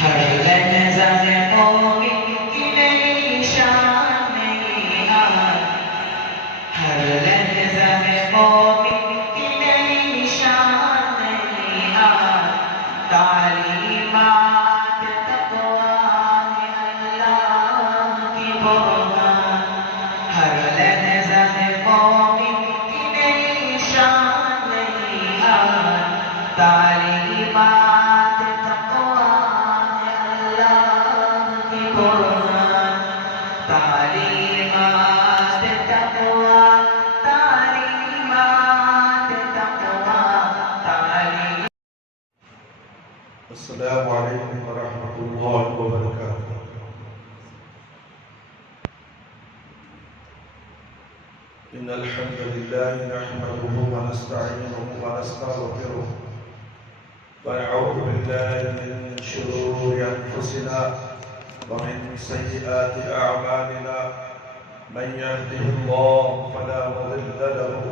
ہر لحظہ مومن کی نئی شان نئی آن، ہر لحظہ مومن کی نئی شان نئی آن، تعلیمات تقویٰ ہے اللہ کی برہان، ہر لحظہ مومن کی نئی شان نئی آن، تعلیمات السلام علیکم ورحمۃ اللہ وبرکاتہ۔ ان الحمد للہ نحمده ونستعینه ونستغفره ونعوذ باللہ من شرور انفسنا ومن سیئات اعمالنا، من يهده الله فلا مضل له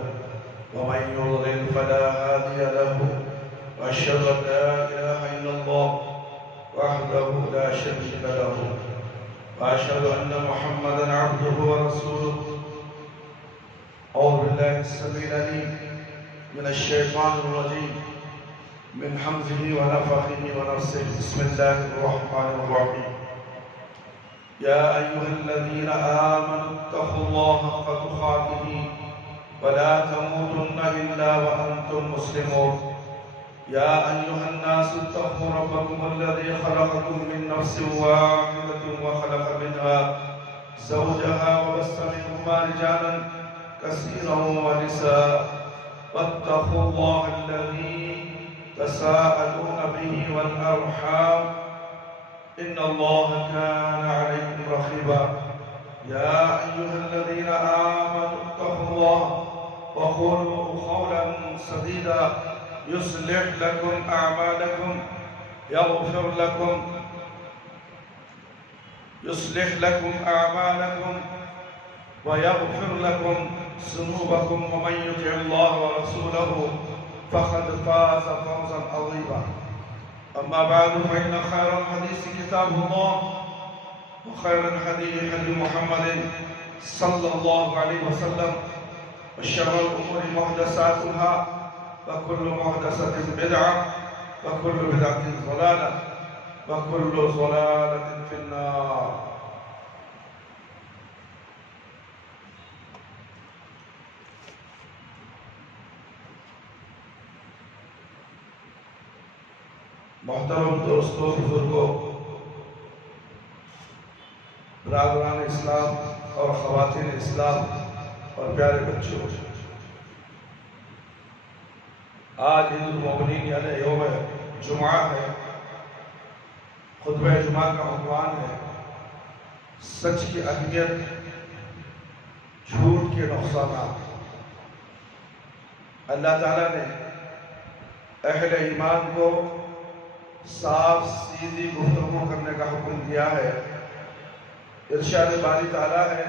ومن يضلل فلا هادي له، وأشهد أن لا إله إلا الله وحده لا شريك له، وأشهد أن محمدًا عبده ورسوله۔ أعوذ بالله السميع العليم من الشيطان الرجيم من حمزه ونفخه ونفسه، بسم الله الرحمن الرحيم۔ يا أيها الذين آمنوا اتقوا الله حق تقاته ولا تموتن إلا وأنتم مسلمون۔ يا أيها الناس اتقوا ربكم الذي خلقكم من نفس واحدة وخلق منها زوجها وبث منهما رجالا كثيرا ونساء، واتقوا الله الذي تساءلون به والأرحام إن الله كان عليكم رقيبا۔ يا أيها الذين آمنوا اتقوا الله وقولوا قولا سديدا يصلح لكم أعمالكم ويغفر لكم ذنوبكم، ومن يطع الله ورسوله فقد فاز فوزا عظيما۔ أما بعد، فإن خير الحديث كتاب الله، وخير الهدي هدي محمد صلى الله عليه وسلم، وشر الأمور محدثاتها، وكل محدثة بدعة، وكل بدعة ضلالة، وكل ضلالة في النار۔ محترم دوستوں، بزرگوں، برادران اسلام اور خواتین اسلام اور پیارے بچوں، آج عید المومنین یعنی یوم جمعہ ہے۔ خطبہ جمعہ کا عنوان ہے سچ کی اہمیت، جھوٹ کے نقصانات۔ اللہ تعالیٰ نے اہل ایمان کو صاف سیدھی گفتگو کرنے کا حکم دیا ہے۔ ارشاد باری تعالیٰ ہے،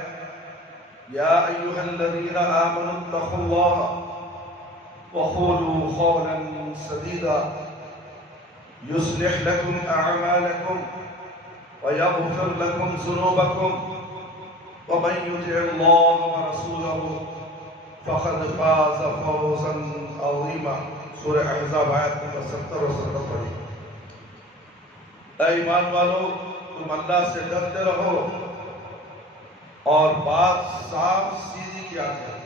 یا ایھا الذین آمنوا اتقوا اللہ وقولوا قولا سديدا يصلح لكم أعمالكم ويغفر لكم ذنوبكم، ومن يطع الله ورسوله فقد فاز فوزا عظيما۔ سورہ احزاب آیت نمبر 70 اور 71 پڑھی۔ اے ایمان والو، تم اللہ سے ڈرتے رہو اور بات صاف سیدھی کیا کرو،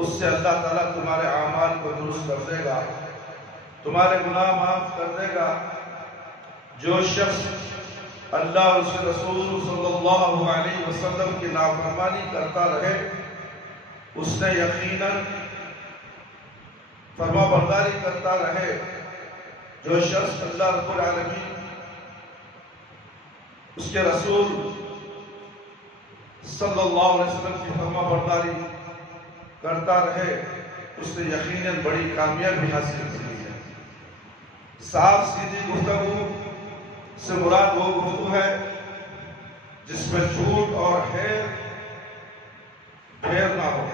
اس سے اللہ تعالیٰ تمہارے اعمال کو درست کر دے گا، تمہارے گناہ معاف کر دے گا۔ جو شخص اللہ اور اس کے رسول صلی اللہ علیہ وسلم کی نافرمانی کرتا رہے، اس نے یقیناً فرما برداری کرتا رہے۔ جو شخص اللہ رب العالمین، اس کے رسول صلی اللہ علیہ وسلم کی فرما برداری کرتا رہے، اس نے یقیناً بڑی کامیابی حاصل کی ہے۔ صاف سیدھی گفتگو سے مراد وہ گفتگو ہے جس میں جھوٹ اور پھیر نہ ہو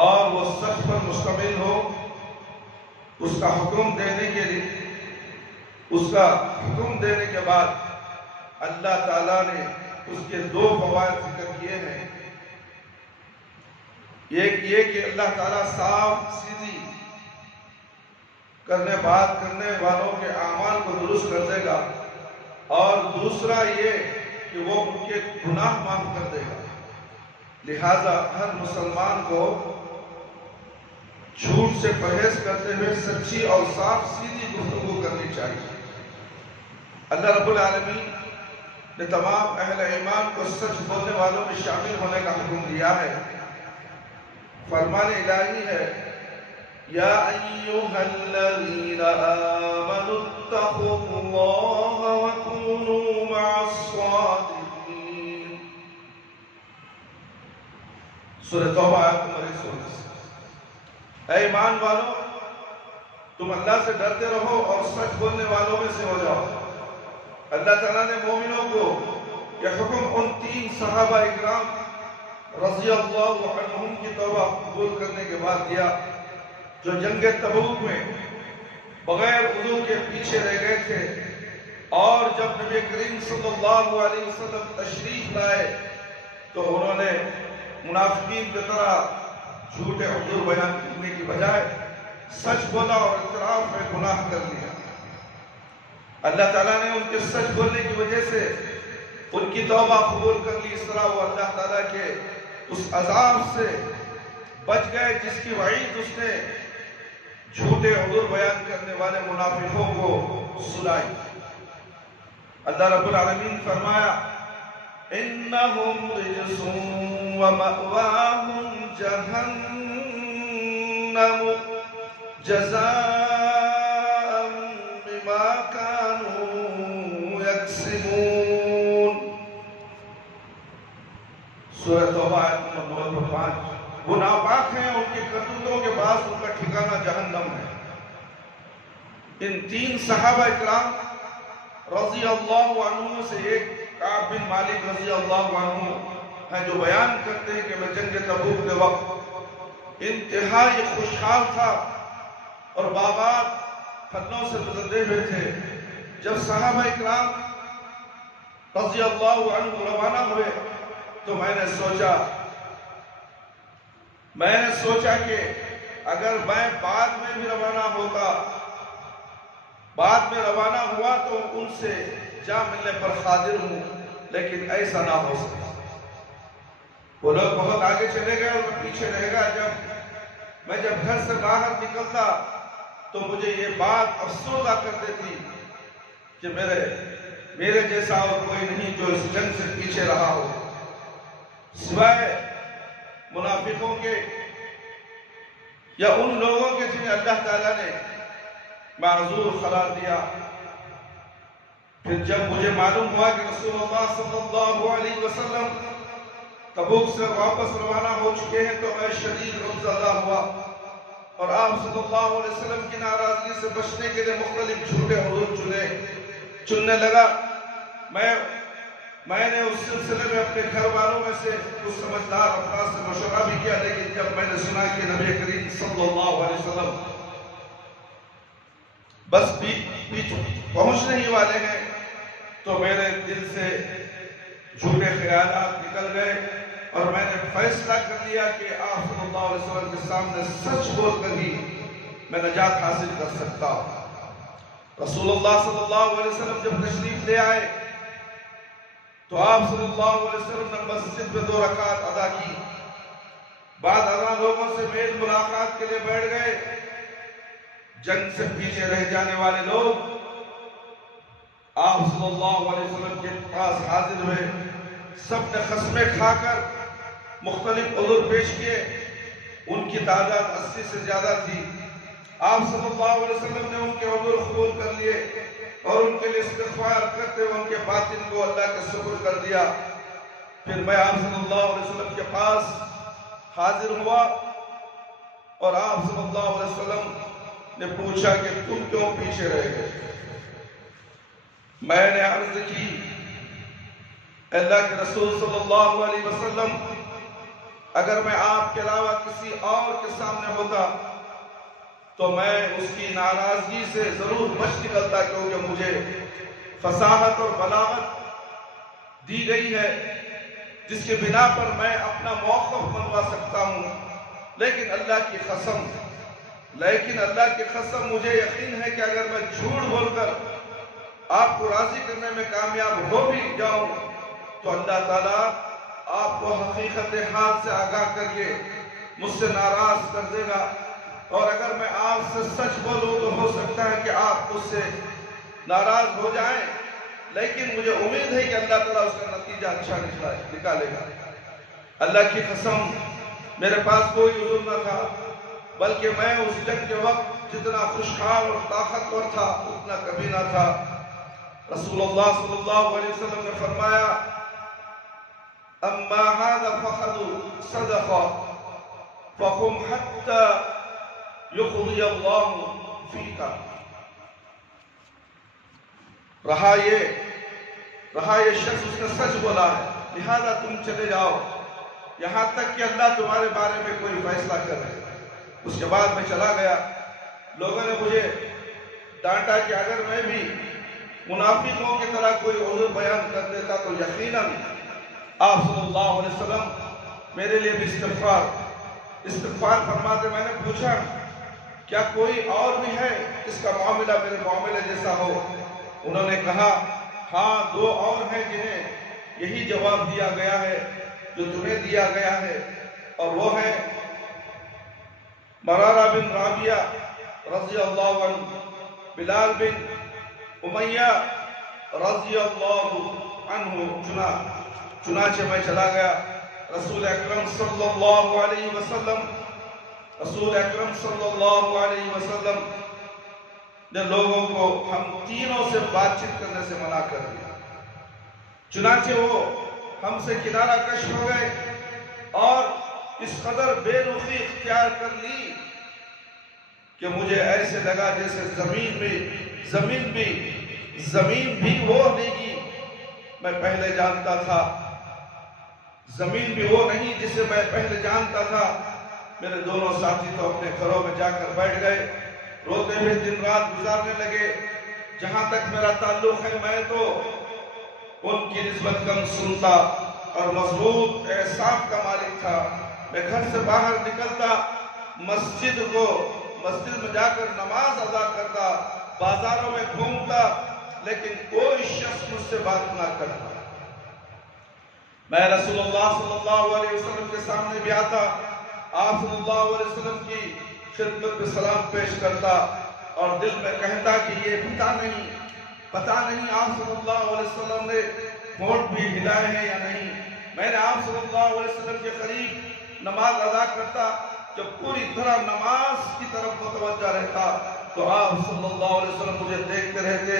اور وہ سچ پر مشتمل ہو۔ اس کا حکم دینے کے لیے اس کا حکم دینے کے بعد اللہ تعالیٰ نے اس کے دو فوائد ذکر کیے ہیں. ایک یہ کہ اللہ تعالیٰ صاف سیدھی بات کرنے والوں کے اعمال کو درست کر دے گا، اور دوسرا یہ کہ وہ ان کے گناہ معاف کر دے گا. لہذا ہر مسلمان کو جھوٹ سے پرہیز کرتے ہوئے سچی اور صاف سیدھی گفتگو کرنی چاہیے. اللہ رب العالمین نے تمام اہل ایمان کو سچ بولنے والوں میں شامل ہونے کا حکم دیا ہے. فرمان الہی ہے، یا ایھا الذین آمنوا اتقوا اللہ وکونوا مع الصادقین. سورہ توبہ آیت نمبر 119. اے ایمان والو، تم اللہ سے ڈرتے رہو اور سچ بولنے والوں میں سے ہو جاؤ. اللہ تعالیٰ نے مومنوں کو یہ حکم ان 3 صحابہ اکرام رضی اللہ عنہم کی توبہ قبول کرنے کے بعد دیا جو جنگ تبوک میں بغیر وضو کے پیچھے رہ گئے تھے، اور جب نبی کریم صلی اللہ علیہ وسلم تشریف لائے تو انہوں نے منافقین کی طرح جھوٹے حضور بیان کرنے کی بجائے سچ بولا اور اعتراف میں گناہ کر لیا. اللہ تعالیٰ نے ان کے سچ بولنے کی وجہ سے ان کی توبہ قبول کر لی. اس طرح وہ اللہ تعالیٰ کے اس عذاب سے بچ گئے جس کی وعید اس نے جھوٹے حضور بیان کرنے والے منافقوں کو سنائی. اللہ رب العالمین فرمایا، اِنَّهُمْ رِجْسٌ وَمَأْوَاهُمْ جَهَنَّمُ جَزَاءً بِمَا كَانُوا يَكْسِبُونَ. سورہ توبہ آیت نمبر 5. وہ ناپاک ہیں، ان کے کرتوتوں کے بعد ان کا ٹھکانہ جہنم ہے. ان 3 صحابہ اکرام رضی اللہ عنہ سے ایک کعب بن مالک رضی اللہ عنہ ہیں جو بیان کرتے ہیں کہ میں جنگ تبوک کے وقت انتہائی خوشحال تھا اور باغات پھلوں سے گزرتے ہوئے تھے. جب صحابہ اکرام رضی اللہ عنہ روانہ ہوئے تو میں نے سوچا کہ اگر میں بعد میں بھی روانہ ہوا تو ان سے جا ملنے پر حاضر ہوں، لیکن ایسا نہ ہو سکا. وہ لوگ بہت آگے چلے گئے اور میں پیچھے رہ گیا. جب گھر سے باہر نکلتا تو مجھے یہ بات افسردہ کر دیتی کہ میرے جیسا اور کوئی نہیں جو اس جنگ سے پیچھے رہا ہو، سوائے منافقوں کے یا ان لوگوں کے جنہیں اللہ تعالیٰ نے معذور قرار دیا. پھر جب مجھے معلوم ہوا کہ رسول اللہ صلی اللہ علیہ وسلم تبوک سے واپس روانہ ہو چکے ہیں تو میں شدید غمزدہ ہوا اور آپ صلی اللہ علیہ وسلم کی ناراضگی سے بچنے کے لیے مختلف جھوٹے حضور چننے لگا. میں نے اس سلسلے میں اپنے گھر والوں میں سے کچھ سمجھدار افراد سے مشورہ بھی کیا، لیکن جب میں نے سنا کہ نبی کریم صلی اللہ علیہ وسلم بس پہنچنے ہی والے ہیں تو میرے دل سے جھوٹے خیالات نکل گئے اور میں نے فیصلہ کر لیا کہ آپ صلی اللہ علیہ وسلم کے سامنے سچ بول کر ہی میں نجات حاصل کر سکتا ہوں. رسول اللہ صلی اللہ علیہ وسلم جب تشریف لے آئے تو آپ صلی اللہ علیہ وسلم نے مسجد میں 2 رکعت ادا کی. بعد ازاں لوگوں سے میل ملاقات کے لیے بیٹھ گئے. جنگ سے پیچھے رہ جانے والے لوگ آپ صلی اللہ علیہ وسلم کے پاس حاضر ہوئے. سب نے قسمیں کھا کر مختلف عذر پیش کیے. ان کی تعداد 80 سے زیادہ تھی. آپ صلی اللہ علیہ وسلم نے ان کے عذر قبول کر لیے اور ان کے لیے استغفار کرتے ہوئے ان کے باطن کو اللہ کا شکر کر دیا. پھر میں آپ صلی اللہ علیہ وسلم کے پاس حاضر ہوا اور آپ صلی اللہ علیہ وسلم نے پوچھا کہ تم کیوں پیچھے رہ گئے؟ میں نے عرض کی، اللہ کے رسول صلی اللہ علیہ وسلم، اگر میں آپ کے علاوہ کسی اور کے سامنے ہوتا تو میں اس کی ناراضگی سے ضرور بچ نکلتا، کیونکہ مجھے فصاحت اور بلاغت دی گئی ہے جس کے بنا پر میں اپنا موقف منوا سکتا ہوں۔ لیکن اللہ کی قسم مجھے یقین ہے کہ اگر میں جھوٹ بول کر آپ کو راضی کرنے میں کامیاب ہو بھی جاؤں تو اللہ تعالیٰ آپ کو حقیقت حال سے آگاہ کر کے مجھ سے ناراض کر دے گا، اور اگر میں آپ سے سچ بولوں تو ہو سکتا ہے کہ آپ مجھ سے ناراض ہو جائیں، لیکن مجھے امید ہے کہ اللہ تعالیٰ اس کا نتیجہ اچھا نکالے گا۔ اللہ کی قسم میرے پاس کوئی عذر نہ تھا، بلکہ میں اس جنگ کے وقت جتنا خوشحال اور طاقتور تھا اتنا کبھی نہ تھا۔ رسول اللہ صلی اللہ علیہ وسلم نے فرمایا، اما هذا فقد صدق فقم حتى يقضي الله فيك۔ رہا یہ شخص اس نے سچ بولا ہے، لہذا تم چلے جاؤ یہاں تک کہ اللہ تمہارے بارے میں کوئی فیصلہ کرے۔ اس کے بعد میں چلا گیا۔ لوگوں نے مجھے ڈانٹا کہ اگر میں بھی منافقوں کی طرح کوئی عذر بیان کر دیتا تو یقیناً آپ صلی اللہ علیہ وسلم میرے لیے بھی استغفار فرماتے۔ میں نے پوچھا کیا کوئی اور بھی ہے جس کا معاملہ میرے معاملے جیسا ہو؟ انہوں نے کہا ہاں، 2 اور ہیں جنہیں یہی جواب دیا گیا ہے جو تمہیں دیا گیا ہے، اور وہ ہیں مرارہ بن رابیہ رضی اللہ عنہ، بلال بن امیہ رضی اللہ عنہ۔ چنانچہ میں چلا گیا۔ رسول اکرم صلی اللہ علیہ وسلم نے لوگوں کو ہم تینوں سے بات چیت کرنے سے منع کر دیا۔ چنانچہ وہ ہم سے کنارہ کش ہو گئے اور اس قدر بے رخی اختیار کر لی کہ مجھے ایسے لگا جیسے زمین بھی وہ نہیں میں پہلے جانتا تھا، زمین بھی وہ نہیں جسے میں پہلے جانتا تھا۔ میرے دونوں ساتھی تو اپنے گھروں میں جا کر بیٹھ گئے، روتے ہوئے دن رات گزارنے لگے۔ جہاں تک میرا تعلق ہے میں تو ان کی نسبت کم سنتا اور مضبوط اعصاب کا مالک تھا۔ میں گھر سے باہر نکلتا، مسجد میں جا کر نماز ادا کرتا، بازاروں میں گھومتا، لیکن کوئی شخص مجھ سے بات نہ کرتا۔ میں رسول اللہ صلی اللہ علیہ وسلم کے سامنے بھی آتا، آپ صلی اللہ علیہ وسلم کی خدمت میں سلام پیش کرتا اور دل میں کہتا کہ یہ پتہ نہیں آپ صلی اللہ علیہ وسلم نے ہونٹ بھی ہلائے ہیں یا نہیں۔ میں نے آپ صلی اللہ علیہ وسلم کے قریب نماز ادا کرتا، جب پوری طرح نماز کی طرف متوجہ رہتا تو آپ صلی اللہ علیہ وسلم مجھے دیکھتے رہتے،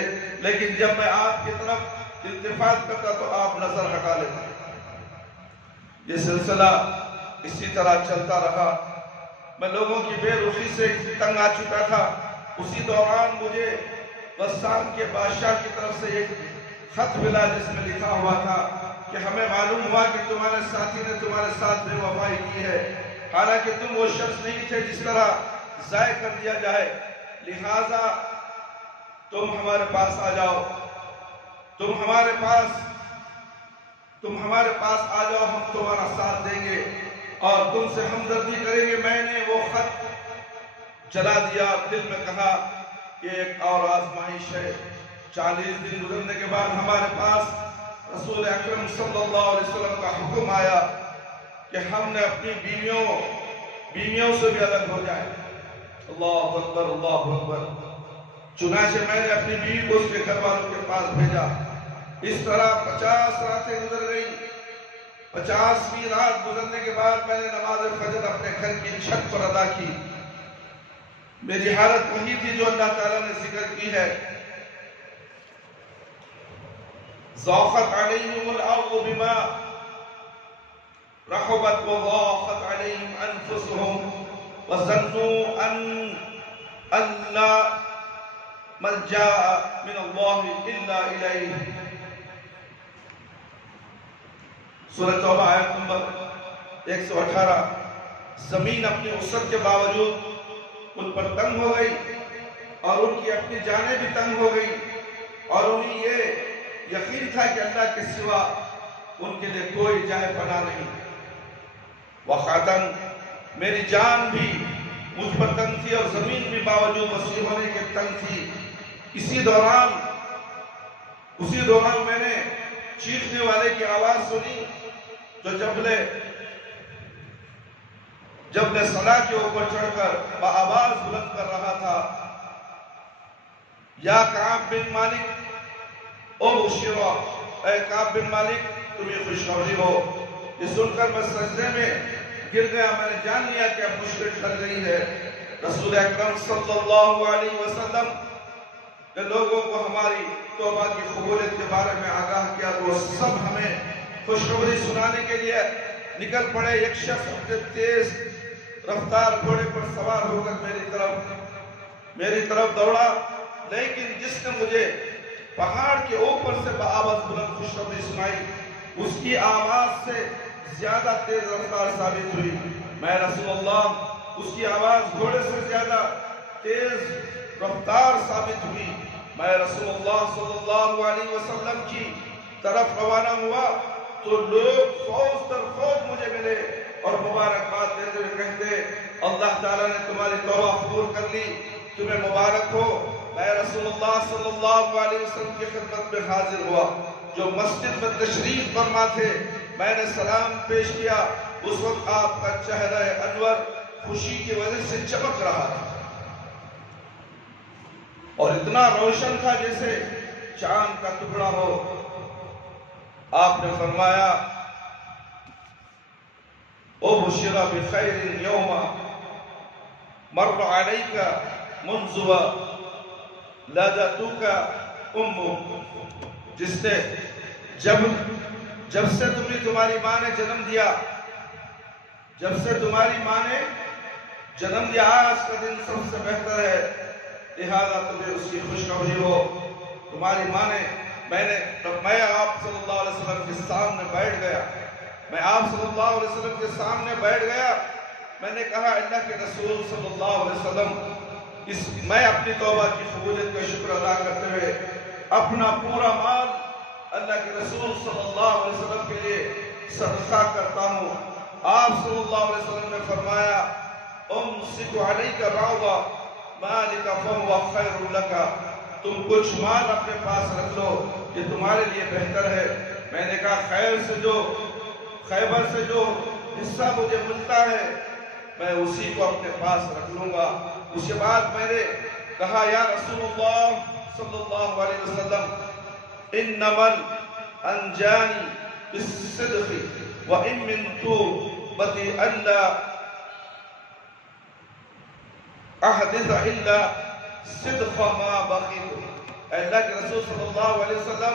لیکن جب میں آپ کی طرف التفات کرتا تو آپ نظر ہٹا لیتے۔ یہ سلسلہ اسی طرح چلتا رہا۔ میں لوگوں کی بے رخی سے تنگ آ چکا تھا۔ اسی دوران مجھے غسان کے بادشاہ کی طرف سے ایک خط ملا جس میں لکھا ہوا تھا کہ ہمیں معلوم ہوا کہ تمہارے ساتھی نے تمہارے ساتھ بے وفائی کی ہے، حالانکہ تم وہ شخص نہیں تھے جس طرح ضائع کر دیا جائے، لہٰذا تم ہمارے پاس آ جاؤ، تم ہمارے پاس آ جاؤ، ہم تمہارا ساتھ دیں گے اور تم سے ہمدردی کریں گے۔ میں نے وہ خط جلا دیا، دل میں کہا یہ ایک اور آزمائش ہے۔ 40 دن گزرنے کے بعد ہمارے پاس رسول اکرم صلی اللہ علیہ وسلم کا حکم آیا کہ ہم نے اپنی بیویوں سے بھی الگ ہو جائیں۔ اللہ اکبر، اللہ اکبر۔ چنانچہ میں نے اپنی بیوی کو اس کے گھر والوں کے پاس بھیجا۔ اس طرح 50 راتیں گزر گئیں۔ 50ویں رات گزرنے کے بعد میں نے نماز فجر اپنے گھر کی چھت پر ادا کی۔ میری حالت وہی تھی جو اللہ تعالیٰ نے ذکر کی ہے، ضاقت علیہم الارض بما رحبت وضاقت علیہم انفسهم وظنوا ان لا ملجا من اللہ الا الیہ۔ سورہ توبہ آیت نمبر 118۔ زمین اپنی وسعت کے باوجود ان پر تنگ ہو گئی اور ان کی اپنی جانیں بھی تنگ ہو گئی اور انہیں یہ یقین تھا کہ اللہ کے سوا ان کے لیے کوئی جائے پناہ نہیں۔ وخاتن میری جان بھی مجھ پر تنگ تھی اور زمین بھی باوجود وسیع ہونے کے تنگ تھی۔ اسی دوران میں نے چیخنے والے کی آواز سنی جو جبل صلا کے اوپر چڑھ کر بآواز بلند کر رہا تھا، یا کعب بن مالک او بشرا، اے کعب بن مالک تمہیں خوشخبری ہو۔ یہ سن کر میں سجدے میں گر گیا، میں نے جان لیا کہ اب مشکل ٹل گئی ہے۔ رسول اکرم صلی اللہ علیہ وسلم نے لوگوں کو ہماری توبہ کی قبولیت کے بارے میں آگاہ کیا تو وہ سب ہمیں خوشخبری سنانے کے لیے نکل پڑے۔ ایک شخص اپنے تیز رفتار گھوڑے پر سوار ہو کر میری طرف دوڑا، لیکن جس نے مجھے پہاڑ کے اوپر سے بآواز بلند خوشخبری سنائی اس کی آواز سے زیادہ تیز رفتار ثابت ہوئی۔ میں رسول اللہ اس کی آواز گھوڑے سے زیادہ تیز رفتار ثابت ہوئی۔ میں رسول اللہ صلی اللہ علیہ وسلم کی طرف روانہ ہوا تو لوگ فوج در فوج مجھے ملے اور مبارکباد دیتے ہوئے کہتے اللہ تعالیٰ نے تمہاری توبہ قبول کر لی، تمہیں مبارک ہو۔ میں رسول اللہ صلی اللہ علیہ وسلم کی خدمت میں حاضر ہوا جو مسجد میں تشریف فرما تھے۔ میں نے سلام پیش کیا، اس وقت آپ کا چہرہ انور خوشی کی وجہ سے چمک رہا تھا اور اتنا روشن تھا جیسے چاند کا ٹکڑا ہو۔ آپ نے فرمایا او بشرا بخیر یوم مر علیک منذ ولادتک امک، جس نے جب سے تمہاری ماں نے جنم دیا، آج کا دن سب سے بہتر ہے، لہذا تمہیں اس کی خوشخبری ہو۔ تمہاری ماں نے میں آپ صلی اللہ علیہ وسلم کے سامنے بیٹھ گیا، میں نے کہا اللہ کے رسول صلی اللہ علیہ وسلم، میں اپنی توبہ کی قبولیت کا شکر ادا کرتے ہوئے اپنا پورا مال اللہ کے رسول صلی اللہ علیہ وسلم کے لیے صدقہ کرتا ہوں۔ آپ صلی اللہ علیہ وسلم نے فرمایا امسک علیک بعض مالک فہو خیر لک، تم کچھ مال اپنے پاس رکھ لو، یہ تمہارے لیے بہتر ہے۔ میں نے کہا خیبر سے جو حصہ مجھے ملتا ہے میں اسی کو اپنے پاس رکھ لوں گا۔ اس کے بعد میں نے کہا یا رسول اللہ صلی اللہ علیہ وسلم انما انجانی بالصدق وان من توبتی الا احدث الا صدق ما بقیت، اے اللہ کے رسول صلی اللہ علیہ وسلم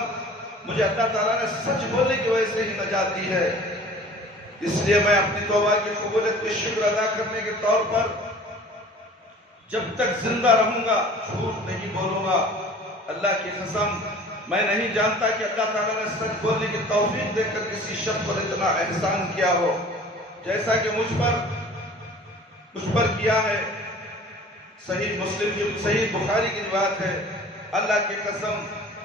مجھے اللہ تعالیٰ نے سچ بولنے کی وجہ سے ہی نجات دی ہے، اس لیے میں اپنی توبہ کی قبولیت کے شکر ادا کرنے کے طور پر جب تک زندہ رہوں گا جھوٹ نہیں بولوں گا۔ اللہ کی قسم میں نہیں جانتا کہ اللہ تعالیٰ نے سچ بولنے کی توفیق دے کر کسی شخص پر اتنا احسان کیا ہو جیسا کہ مجھ پر کیا ہے۔ صحیح مسلم کی صحیح بخاری کی روایت ہے، اللہ کی قسم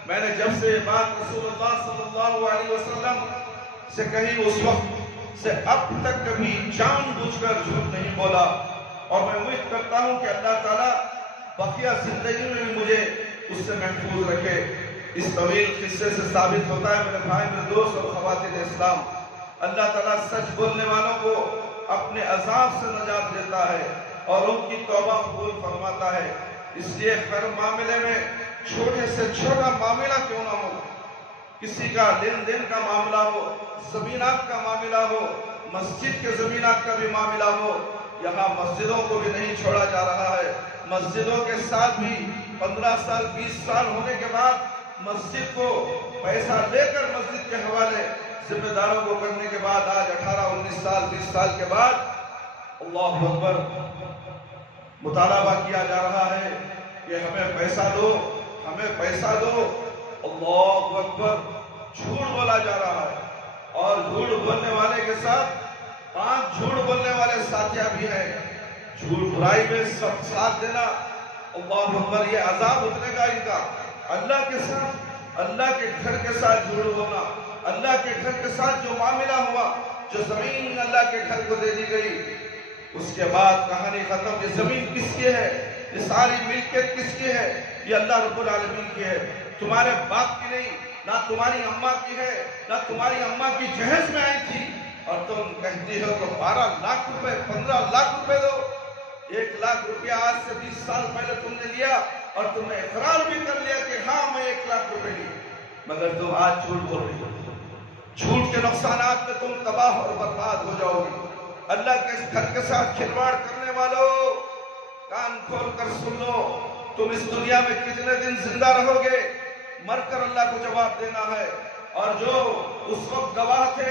میں نے جب سے یہ بات رسول اللہ صلی اللہ علیہ وسلم سے کہی اس وقت سے اب تک کبھی جان بوجھ کر جھوٹ نہیں بولا، اور میں امید کرتا ہوں کہ اللہ تعالیٰ بقیہ زندگی میں بھی مجھے اس سے محفوظ رکھے۔ اس طویل قصے سے ثابت ہوتا ہے میرے بھائی، میرے دوست اور خواتین اسلام، اللہ تعالیٰ سچ بولنے والوں کو اپنے عذاب سے نجات دیتا ہے اور ان کی توبہ قبول فرماتا ہے۔ اس لیے ہر معاملے میں چھوٹے سے چھوٹا معاملہ کیوں نہ ہو، کسی کا لین دین کا معاملہ ہو، زمینات کا معاملہ ہو، مسجد کے زمینات کا بھی معاملہ ہو، یہاں مسجدوں کو بھی نہیں چھوڑا جا رہا ہے۔ مسجدوں کے ساتھ بھی 15 سال 20 سال ہونے کے بعد مسجد کو پیسہ لے کر مسجد کے حوالے ذمہ داروں کو کرنے کے بعد آج 18 19 سال 20 سال کے بعد اللہ اکبر مطالبہ کیا جا رہا ہے کہ ہمیں پیسہ دو، ہمیں پیسہ دو۔ اللہ اکبر، جھوٹ بولا جا رہا ہے اور جھوٹ بولنے والے کے ساتھ 5 جھوٹ بولنے والے ساتھیاں بھی ہیں۔ جھوٹ برائی میں سب ساتھ دینا، اللہ اکبر، یہ عذاب اترے گا ان کا۔ اللہ کے ساتھ، اللہ کے گھر کے ساتھ جڑ ہونا، اللہ کے گھر کے ساتھ جو معاملہ ہوا، جو زمین اللہ کے گھر کو دے دی گئی، اس کے بعد کہانی ختم۔ یہ زمین کس کی ہے؟ یہ ساری ملکیت کس کی ہے؟ یہ اللہ رب العالمین کی ہے، تمہارے باپ کی نہیں، نہ تمہاری اماں کی ہے، نہ تمہاری اماں کی جہیز میں آئی تھی، اور تم کہتی ہو کہ 12 لاکھ روپے، 15 لاکھ روپے دو۔ 1 لاکھ روپیہ آج سے 20 سال پہلے تم نے لیا، اور تم نے اقرار بھی کر لیا کہ ہاں میں 1 لاکھ روپے لی، مگر تم آج جھوٹ بول رہی ہو۔ جھوٹ کے نقصانات میں تم تباہ اور برباد ہو جاؤ گی۔ اللہ کے گھر کے ساتھ کھلواڑ کرنے والوں، کان کھول کر سن لو، تم اس دنیا میں کتنے دن زندہ رہو گے، مر کر اللہ کو جواب دینا ہے۔ اور جو اس وقت گواہ تھے،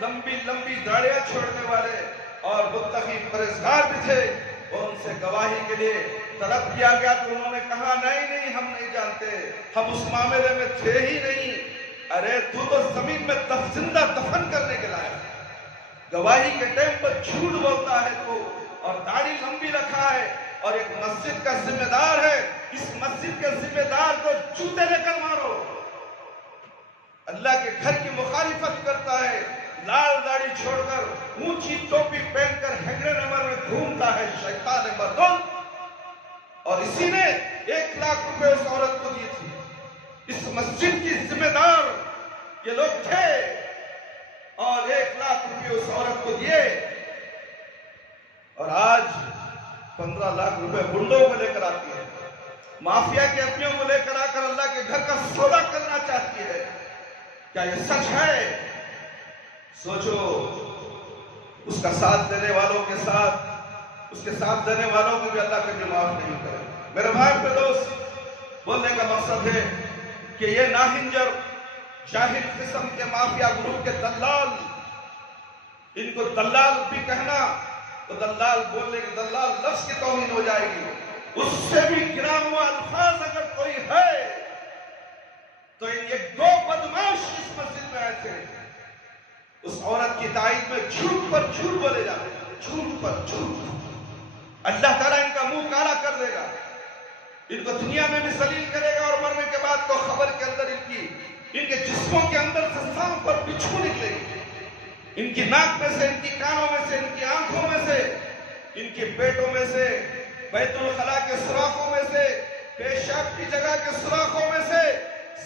لمبی لمبی داڑیاں چھوڑنے والے اور متقی پرہیزگار بھی تھے، ان سے گواہی کے لیے طلب کیا گیا تو انہوں نے کہا نہیں ہم نہیں جانتے، ہم اس معاملے میں تھے ہی نہیں۔ ارے تو زمین میں زندہ دفن کرنے کے لائق ہے، گواہی کے ٹائم پر جھوٹ بولتا ہے تو، اور داڑھی لمبی رکھا ہے، اور ایک مسجد کا ذمہ دار ہے، اس مسجد کے ذمہ دار کو جوتے لے کر مارو۔ اللہ کے گھر کی مخالفت کرتا ہے، لال داڑھی چھوڑ کر اونچی ٹوپی پہن کر ہنگرے نمبر میں گھومتا ہے، شیطان مردود۔ اور اسی نے 1 لاکھ روپے اس عورت کو دی تھی۔ اس مسجد کی ذمہ دار یہ لوگ تھے، اور 1 لاکھ روپے اس عورت کو دیے، اور آج 15 لاکھ روپے گنڈوں کو لے کر آتی ہے، مافیا کے اپنیوں کو لے کر آ کر اللہ کے گھر کا سودا کرنا چاہتی ہے۔ کیا یہ سچ ہے؟ سوچو، اس کا ساتھ دینے والوں کے ساتھ، اس کے ساتھ دینے والوں کو بھی اللہ کبھی معاف نہیں کرے۔ میرے بھائی میرے دوست، بولنے کا مقصد ہے کہ یہ ناہنجر جاہل قسم کے مافیا گروپ کے دلال، ان کو دلال بھی کہنا تو دلال بولنے کی، دلال لفظ کی توہین ہو جائے گی۔ اس سے بھی گرا ہوا الفاظ اگر کوئی ہے تو یہ 2 بدماش اس مسجد میں آئے تھے، اس عورت کی تائید میں جھوٹ پر جھوٹ بولے جا رہے ہیں، جھوٹ پر جھوٹ۔ اللہ تعالیٰ ان کا منہ کالا کر دے گا، ان کو دنیا میں بھی ذلیل کرے گا، اور مرنے کے بعد تو خبر کے اندر ان کے جسموں کے اندر سے سانپ پر بچھو نکلے گی، ان کی ناک میں سے، ان کی کانوں میں سے، ان کی آنکھوں میں سے، ان کے پیٹوں میں سے، بیت الخلا کے سوراخوں میں سے، پیشاب کی جگہ کے سوراخوں میں سے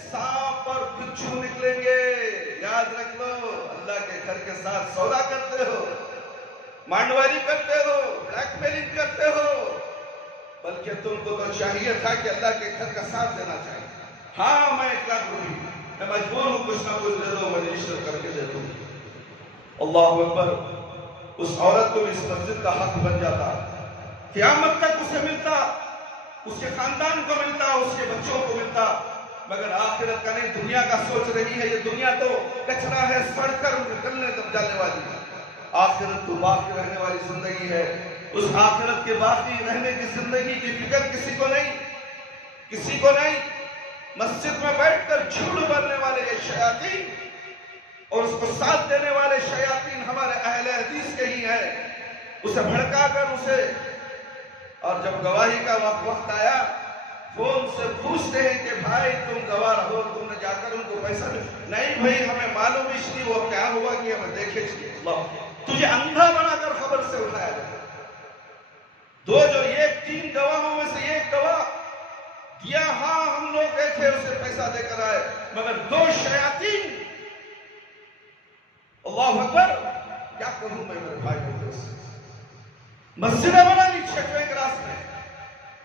سانپ پر بچھو نکلیں گے۔ یاد رکھ لو، اللہ کے گھر کے ساتھ سودا کرتے ہو، مانڈواری کرتے ہو، بلیک میلنگ کرتے ہو، بلکہ تم کو تو چاہیے تھا کہ اللہ کے گھر کا ساتھ دینا چاہیے۔ ہاں میں 1 لاکھ روپے میں مجبور ہوں، کچھ نہ کچھ دے دو، میں رجسٹر کر کے دے دوں۔ اللہ اکبر، اس عورت کو اس مسجد کا حق بن جاتا، قیامت تک اسے ملتا، اس کے خاندان کو ملتا، اس کے بچوں کو ملتا، مگر آخرت کا نہیں، دنیا کا سوچ رہی ہے۔ یہ دنیا تو کچرا ہے، سڑ کر نکلنے تک جانے والی ہے، آخرت تو باقی رہنے والی زندگی ہے۔ اس آخرت کے باقی رہنے کی زندگی کی فکر کسی کو نہیں، کسی کو نہیں۔ مسجد میں بیٹھ کر جھوٹ بولنے والے یہ شیاطین، اور اس کو ساتھ دینے والے شیاطین ہمارے اہل حدیث کے ہی ہیں، اسے بھڑکا کر اسے، اور جب گواہی کا وقت آیا وہ ان سے پوچھتے ہیں کہ بھائی تم گواہ رہو، تم نے جا کر ان کو پیسہ نہیں بھائی ہمیں معلوم ہی نہیں وہ کیا ہوا کہ ہمیں دیکھے چاہیے۔ تجھے اندھا بنا کر خبر سے اٹھایا جائے۔ جو 3 گواہوں میں سے 1 گواہ دیا، ہاں ہم لوگ گئے تھے اسے پیسہ دے کر آئے، مگر 2 شیاطین، اللہ اکبر، کیا کہوں میں میرے بھائی کو، مسجدیں بنا لی 6 کلاس میں،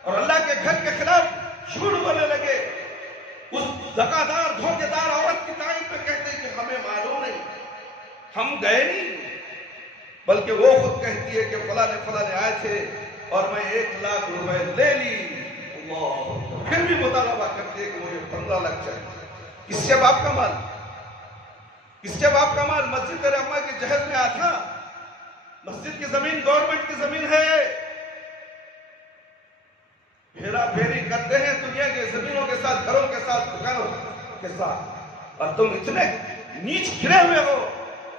اور اللہ کے گھر کے خلاف جھوٹ بولنے لگے۔ اس دغادار دھوکےدار عورت کی تائید میں کہتے ہیں کہ ہمیں معلوم نہیں، ہم گئے نہیں، بلکہ وہ خود کہتی ہے کہ فلاں نے آئے تھے اور میں 1 لاکھ روپے لے لی۔ اللہ، پھر بھی مطالبہ کرتے ہیں کہ مجھے 15 لاکھ چاہیے۔ کس سے باپ کا مال؟ کس سے باپ کا مال؟ مسجد تیرے اماں کی جہیز میں آیا تھا؟ مسجد کی زمین گورنمنٹ کی زمین ہے۔ پھیرا پھیری کرتے ہیں دنیا کے زمینوں کے ساتھ، گھروں کے ساتھ، دکانوں کے ساتھ، اور تم اتنے نیچ گرے ہوئے ہو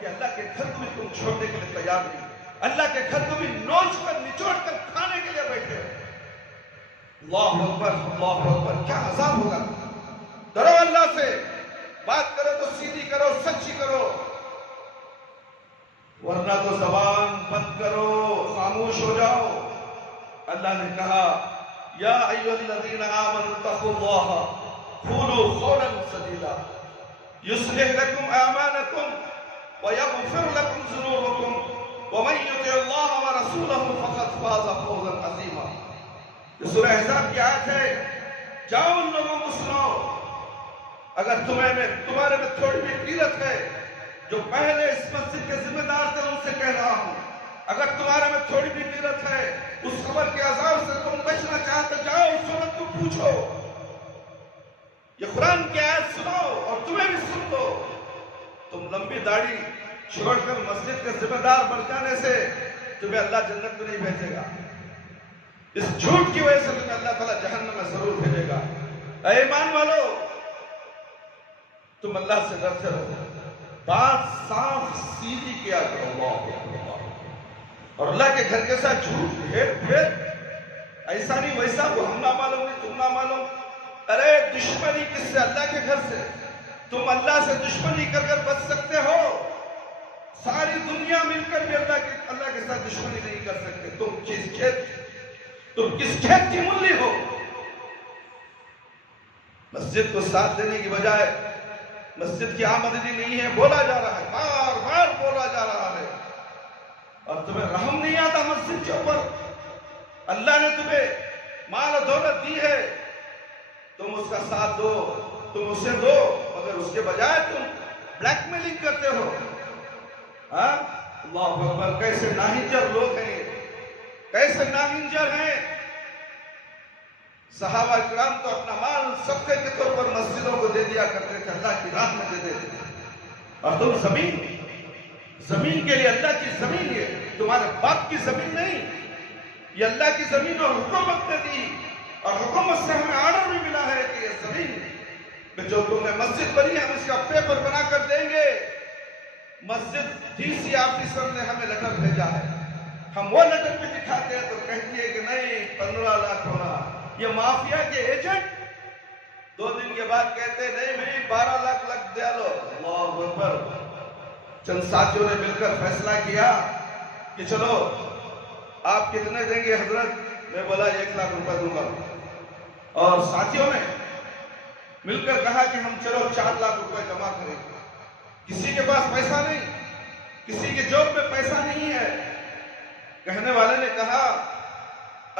کہ اللہ کے گھر کو بھی تم چھوڑنے کے لیے تیار نہیں۔ اللہ کے گھر کو بھی نوچ کر نچوڑ کر کھانے کے لیے بیٹھے. اللہ اکبر اللہ اکبر. کیا عذاب ہوگا. ڈرو اللہ سے. بات کرو تو سیدھی کرو, سچی کرو, ورنہ تو زبان بند کرو, خاموش ہو جاؤ. اللہ نے کہا یا ایھا الذین آمنوا اتقوا اللہ قولوا قولا سدیدا یصلح لکم اعمالکم ویغفر لکم ذنوبکم ومن یطع اللہ ورسولہ فقد فاز فوزا عظیما. یہ سورہ احزاب کی آیت ہے. جاؤ ان لوگوں کو سناؤ. اگر تمہارے میں تھوڑی بھی غیرت ہے, جو پہلے اس مسجد کے ذمہ دار تھے ان سے کہہ رہا ہوں, اگر تمہارے میں تھوڑی بھی غیرت ہے, اس خبر کے عذاب سے تم بچنا چاہتے, جاؤ اس وقت کو پوچھو. یہ قرآن کی آیت سنو اور تمہیں بھی سن دو. تم لمبی داڑھی چھوڑ کر مسجد کے ذمہ دار بن جانے سے تمہیں اللہ جنت میں نہیں بھیجے گا. اس جھوٹ کی وجہ سے تمہیں اللہ تعالیٰ جہنم میں ضرور بھیجے گا. اے ایمان والو, تم اللہ سے ڈرتے رہو. بات صاف سیدھی کیا کرو. اللہ اکبر. اور اللہ کے گھر کے ساتھ جھوٹ پھر ایسا نہیں ویسا, وہ ہم نہ معلوم نہیں تم نہ معلوم. ارے دشمنی کس سے؟ اللہ کے گھر سے. تم اللہ سے دشمنی کر کر بچ سکتے ہو. ساری دنیا مل کر بھی اللہ کے ساتھ دشمنی نہیں کر سکتے. تم کس کھیت کی مولی ہو؟ مسجد کو ساتھ دینے کی بجائے مسجد کی آمدنی نہیں ہے بولا جا رہا ہے, بار بار بولا جا رہا ہے, اور تمہیں رحم نہیں آتا مسجد کے اوپر. اللہ نے تمہیں مال و دولت دی ہے, تم اس کا ساتھ دو, تم اسے دو, مگر اس کے بجائے تم بلیک میلنگ کرتے ہو. ہاں اللہ اکبر. کیسے ناہنجر لوگ ہیں, کیسے ناہنجر ہیں. صحابہ کرام تو اپنا مال صدقے کے طور پر مسجدوں کو دے دیا کرتے تھے, اللہ کی راہ میں دے دیتے تھے. اور تم زمین کے لیے, اللہ کی زمین, یہ تمہارے باپ کی زمین نہیں, یہ اللہ کی زمین اور حکومت نے دی, اور حکومت سے ہمیں آرڈر بھی ملا ہے کہ یہ زمین جو تم نے مسجد بنی ہم اس کا پیپر بنا کر دیں گے. مسجد ڈی سی آفیسر نے ہمیں لیٹر بھیجا ہے, ہم وہ لیٹر بھی دکھاتے ہیں تو کہتی ہے کہ نہیں 15 لاکھ ہونا. یہ مافیا کے ایجنٹ 2 دن کے بعد کہتے ہیں نہیں بھائی 12 لاکھ لگ دیا لو. اللہ اکبر. چند ساتھیوں نے مل کر فیصلہ کیا کہ چلو آپ کتنے دیں گے حضرت؟ میں بولا 1 لاکھ روپے دوں گا. اور ساتھیوں نے مل کر کہا کہ ہم چلو 4 لاکھ روپے جمع کریں. کسی کے پاس پیسہ نہیں, کسی کے جوب میں پیسہ نہیں ہے. کہنے والے نے کہا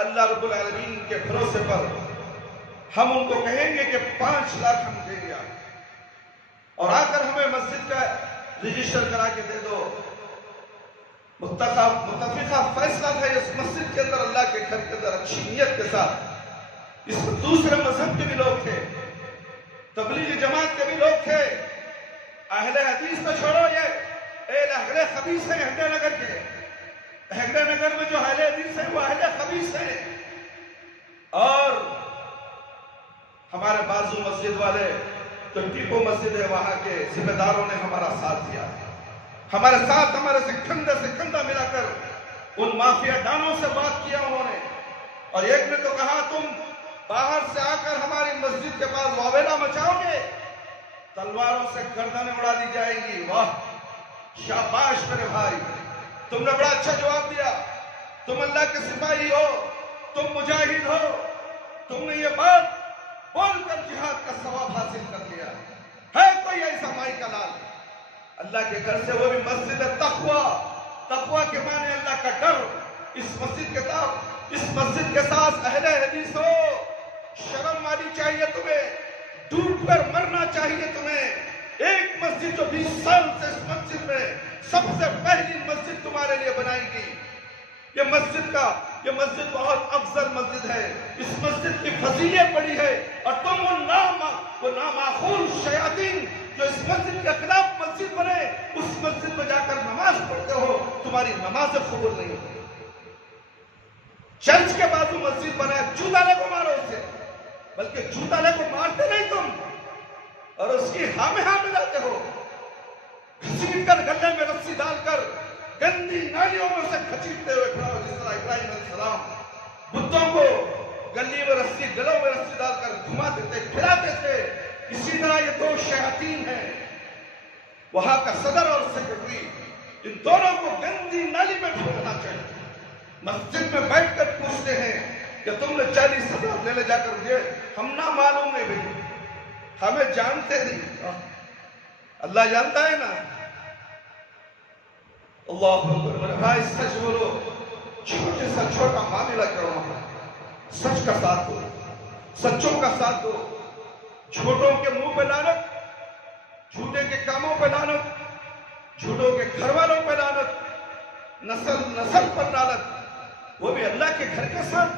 اللہ رب العالمین کے بھروسے پر ہم ان کو کہیں گے کہ 5 لاکھ ہم دیں گے, اور آ کر ہمیں مسجد کا رجسٹر کرا کے دے دو. متفقہ فیصلہ تھا اس مسجد کے اندر, اللہ کے گھر کے اندر اچھی نیت کے ساتھ. اس میں دوسرے مذہب کے بھی لوگ تھے, تبلیغی جماعت کے بھی لوگ تھے. اہل حدیث تو چھوڑو, یہ اہل خبیث ہیں ہنڈے نگر کے. ہنڈے نگر میں جو اہل حدیث ہیں وہ اہل خبیث ہیں. اور ہمارے بازو مسجد والے جو ٹیپو مسجد ہے وہاں کے ذمہ داروں نے ہمارا ساتھ دیا, ہمارے ساتھ ہمارے سے کندھا ملا کر ان مافیا ڈانوں سے بات کیا انہوں نے. اور ایک نے تو کہا تم باہر سے آ کر ہماری مسجد کے پاس واویلا مچاؤ گے, تلواروں سے گردنیں اڑا دی جائیں گی. واہ شاباش میرے بھائی, تم نے بڑا اچھا جواب دیا. تم اللہ کے سپاہی ہو, تم مجاہد ہو, تم نے یہ بات بول کر جہاد کا ثواب حاصل کر لیا. ہے کوئی ایسا مائی کا لال اللہ کے گھر سے, وہ بھی مسجد تقویٰ. تقویٰ کے معنی اللہ کا ڈر. اس مسجد کے ساتھ اہل حدیث ہو, شرم آنی چاہیے تمہیں, ڈوب کر مرنا چاہیے تمہیں. ایک مسجد جو 20 سال سے اس مسجد میں سب سے پہلی مسجد تمہارے لیے بنائی گئی. یہ مسجد بہت افضل مسجد ہے. اس مسجد کی فضیلت بڑی ہے, اور تم وہ نامعقول شیاطین جو اس مسجد کے خلاف مسجد بنے, اس مسجد میں جا کر نماز پڑھتے ہو, تمہاری نماز قبول نہیں ہوتی. چرچ کے بازو مسجد بنائے, جوتا لے کو مارو اسے, بلکہ جوتا لے کو مارتے نہیں تم, اور اس کی ہاں میں ملاتے ہو. گھسیٹ کر گلے میں رسی ڈال کر گندی نالیوں میں سے کھچیٹتے ہوئے کھڑا ہو، جس طرح ابراہیم علیہ السلام بتوں کو گلی میں رسی، گلوں میں رسی ڈال کر گھماتے تھے، کھلاتے تھے، اسی طرح یہ دو شیاطین ہیں، وہاں کا صدر اور سیکرٹری، ان دونوں کو گندی نالی میں پھینکنا چاہیے۔ مسجد میں بیٹھ کر پوچھتے ہیں کہ تم نے 40,000 لے جا کر دیے، ہم نہ معلوم نہیں بھائی، ہمیں جانتے نہیں، اللہ جانتا ہے نا۔ اللہ اکبر، میرے بھائی سچ بولو، چھوٹے سا چھوٹا معاملہ کرو، سچ کا ساتھ دو، سچوں کا ساتھ دو، چھوٹوں کے منہ پہ لعنت، جھوٹے کے کاموں پہ لعنت، جھوٹوں کے گھر والوں پہ لعنت، نسل نسل پر لعنت، وہ بھی اللہ کے گھر کے ساتھ۔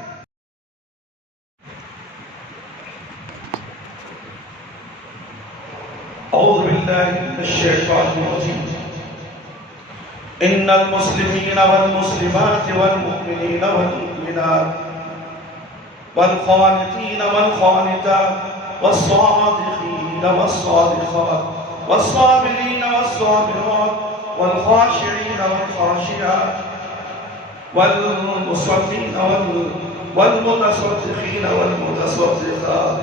اعوذ باللہ من الشیطان الرجیم۔ ان المسلمین والمسلمات والمؤمنین والمؤمنات والقانتین والقانتات والصادقین والصادقات والصابرین والصابرات والخاشعین والخاشعات والمصلین والمتصدقین والمتصدقات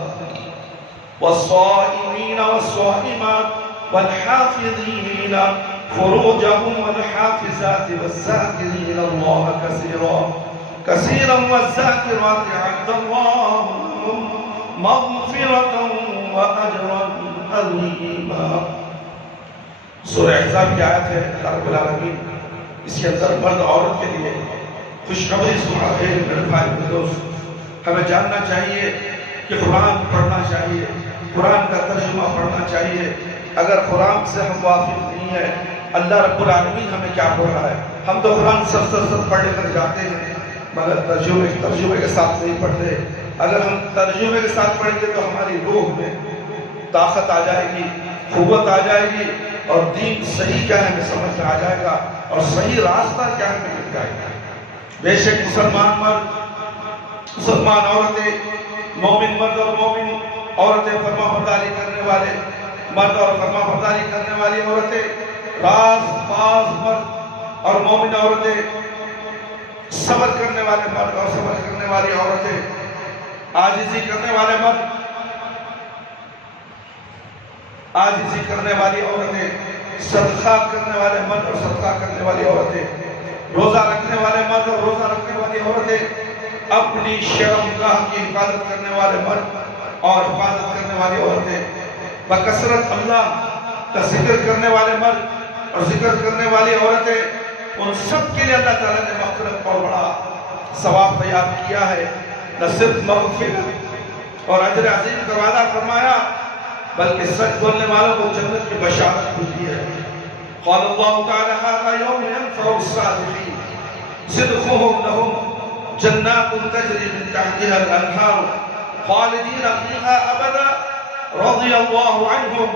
والصائمین والصائمات والحافظین فروجهم والحافظات والذاكرين الله كثيرا كثيرا والذاكرات أعد الله مغفرة وأجرا عظيما۔ سورہ احزاب کی آیت ہے، اللہ رب العالمین اس کے اندر مرد عورت کے لیے خوشخبری سنا ہے۔ میرے بھائی میرے دوست، ہمیں جاننا چاہیے کہ قرآن پڑھنا چاہیے، قرآن کا ترجمہ پڑھنا چاہیے۔ اگر قرآن سے ہم واقف نہیں ہیں، اللہ رب العالمین ہمیں کیا پڑھ رہا ہے؟ ہم تو قرآن سب پڑھ لے کر جاتے ہیں، مگر ترجمے کے ساتھ نہیں پڑھتے۔ اگر ہم ترجمے کے ساتھ پڑھیں گے تو ہماری روح میں طاقت آ جائے گی، قوت آ جائے گی، اور دین صحیح کیا ہے ہمیں سمجھ میں آ جائے گا، اور صحیح راستہ کیا ہے ہمیں مل جائے گا۔ بے شک مسلمان مرد، مسلمان عورتیں، مومن مرد اور مومن عورتیں، فرما برداری کرنے والے مرد اور فرما برداری کرنے والی عورتیں، راز باز مرد اور مومن عورتیں، صبر کرنے والے مرد اور صبر کرنے والی عورتیں، عاجزی کرنے والے مرد، عاجزی کرنے والی عورتیں، صدقہ کرنے والے مرد اور صدقہ کرنے والی عورتیں، روزہ رکھنے والے مرد اور روزہ رکھنے والی عورتیں، اپنی شرمگاہ کی حفاظت کرنے والے مرد اور حفاظت کرنے والی عورتیں، بکثرت اللہ کا ذکر کرنے والے مرد اور ذکر کرنے والی عورتیں، ان سب کے لیے اللہ تعالیٰ نے مغفرت اور بڑا ثواب تیار کیا ہے۔ نہ صرف مغفرت اور اجر عظیم کا وعدہ فرمایا، بلکہ سچ بولنے والوں کو جنت کی بشارت بھی دی ہے۔ قال اللہ تعالیٰ هذا يوم ينفع الصادقین صدقهم لهم جنات تجری من تحتها الانہار خالدین فیہا ابدا رضی اللہ عنہم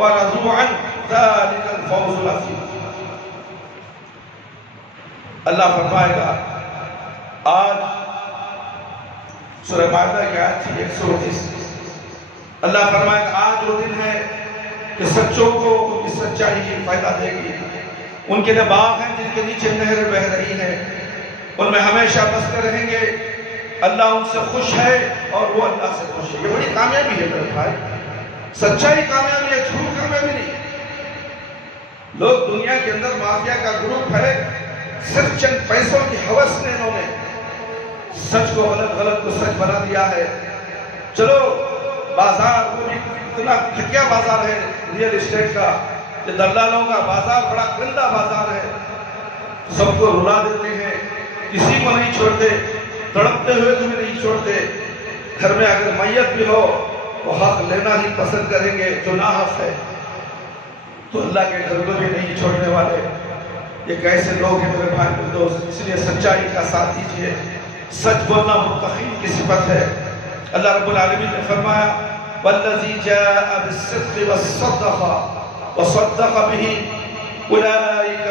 ورضوا عنہ ذلك الفوز العظیم۔ اللہ فرمائے گا، آج سورہ مائدہ کی آیت تھی 129، اللہ فرمائے گا آج وہ دن ہے کہ سچوں کو ان کی سچائی ہی فائدہ دے گی۔ ان کے باغ ہیں جن کے نیچے نہریں بہہ رہی ہیں، ان میں ہمیشہ بستے رہیں گے، اللہ ان سے خوش ہے اور وہ اللہ سے خوش ہے۔ یہ بڑی کامیابی ہے میرے بھائی، سچائی کامیابی ہے، جھوٹ کامیابی نہیں۔ لوگ دنیا کے اندر مافیا کا گروپ ہے، صرف چند پیسوں کی ہوس نے انہوں نے سچ کو غلط کو سچ بنا دیا ہے۔ چلو بازار، وہ بھی اتنا گھٹیا بازار ہے ریئل اسٹیٹ کا، یہ دلالوں کا بازار بڑا گندا بازار ہے، سب کو رلا دیتے ہیں، کسی کو نہیں چھوڑتے، تڑپتے ہوئے تمہیں نہیں چھوڑتے۔ گھر میں اگر میت بھی ہو تو حق لینا ہی پسند کریں گے جو ناحق ہے، تو اللہ کے گھر کو بھی نہیں چھوڑنے والے۔ یہ کیسے لوگ ہیں میرے بھائی میرے دوست؟ اس لیے سچائی کا ساتھ دیجیے، سچ بولنا متقین کی صفت ہے۔ اللہ رب العالمین نے فرمایا والذی جاء بالصدق وصدق بہ اولئک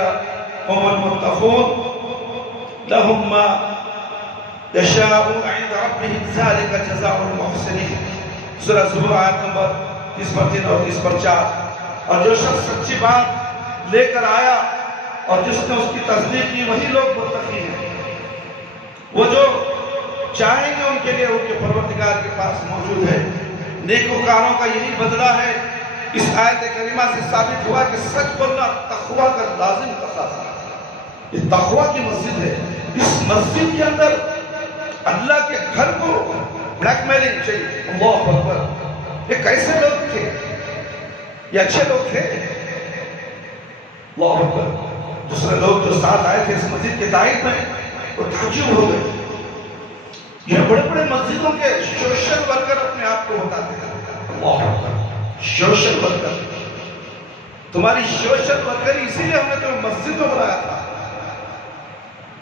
هم المتقون لهم ما یشاءون عند ربهم ذلك جزاء المحسنین۔ سورہ زمر آیت نمبر 30 پر 3 اور 30 پر 4۔ اور جو شخص سچی بات لے کر آیا اور جس نے اس کی تصدیق کی وہی لوگ متقی ہیں۔ وہ جو چاہیں گے ان کے لیے ان کے پروردگار کے پاس موجود ہے۔ نیکوکاروں کا یہی بدلہ ہے۔ اس آیت کریمہ سے ثابت ہوا کہ سچ بولنا تقویٰ کا لازم تقاضا ہے۔ یہ تقویٰ کی مسجد ہے۔ اس مسجد کے اندر اللہ کے گھر کو بلیک میلنگ چاہیے۔ اللہ اکبر، یہ کیسے لوگ تھے؟ یہ اچھے لوگ تھے؟ اللہ اکبر۔ دوسرے لوگ جو ساتھ آئے تھے اس مسجد کے تائید میں وہ تعجب ہو گئے۔ یہ بڑے بڑے مسجدوں کے سوشل ورکر اپنے آپ کو بتاتے ہیں۔ اللہ اکبر، سوشل ورکر، تمہاری سوشل ورکری اسی لیے ہم نے تمہیں مسجد میں بلایا تھا،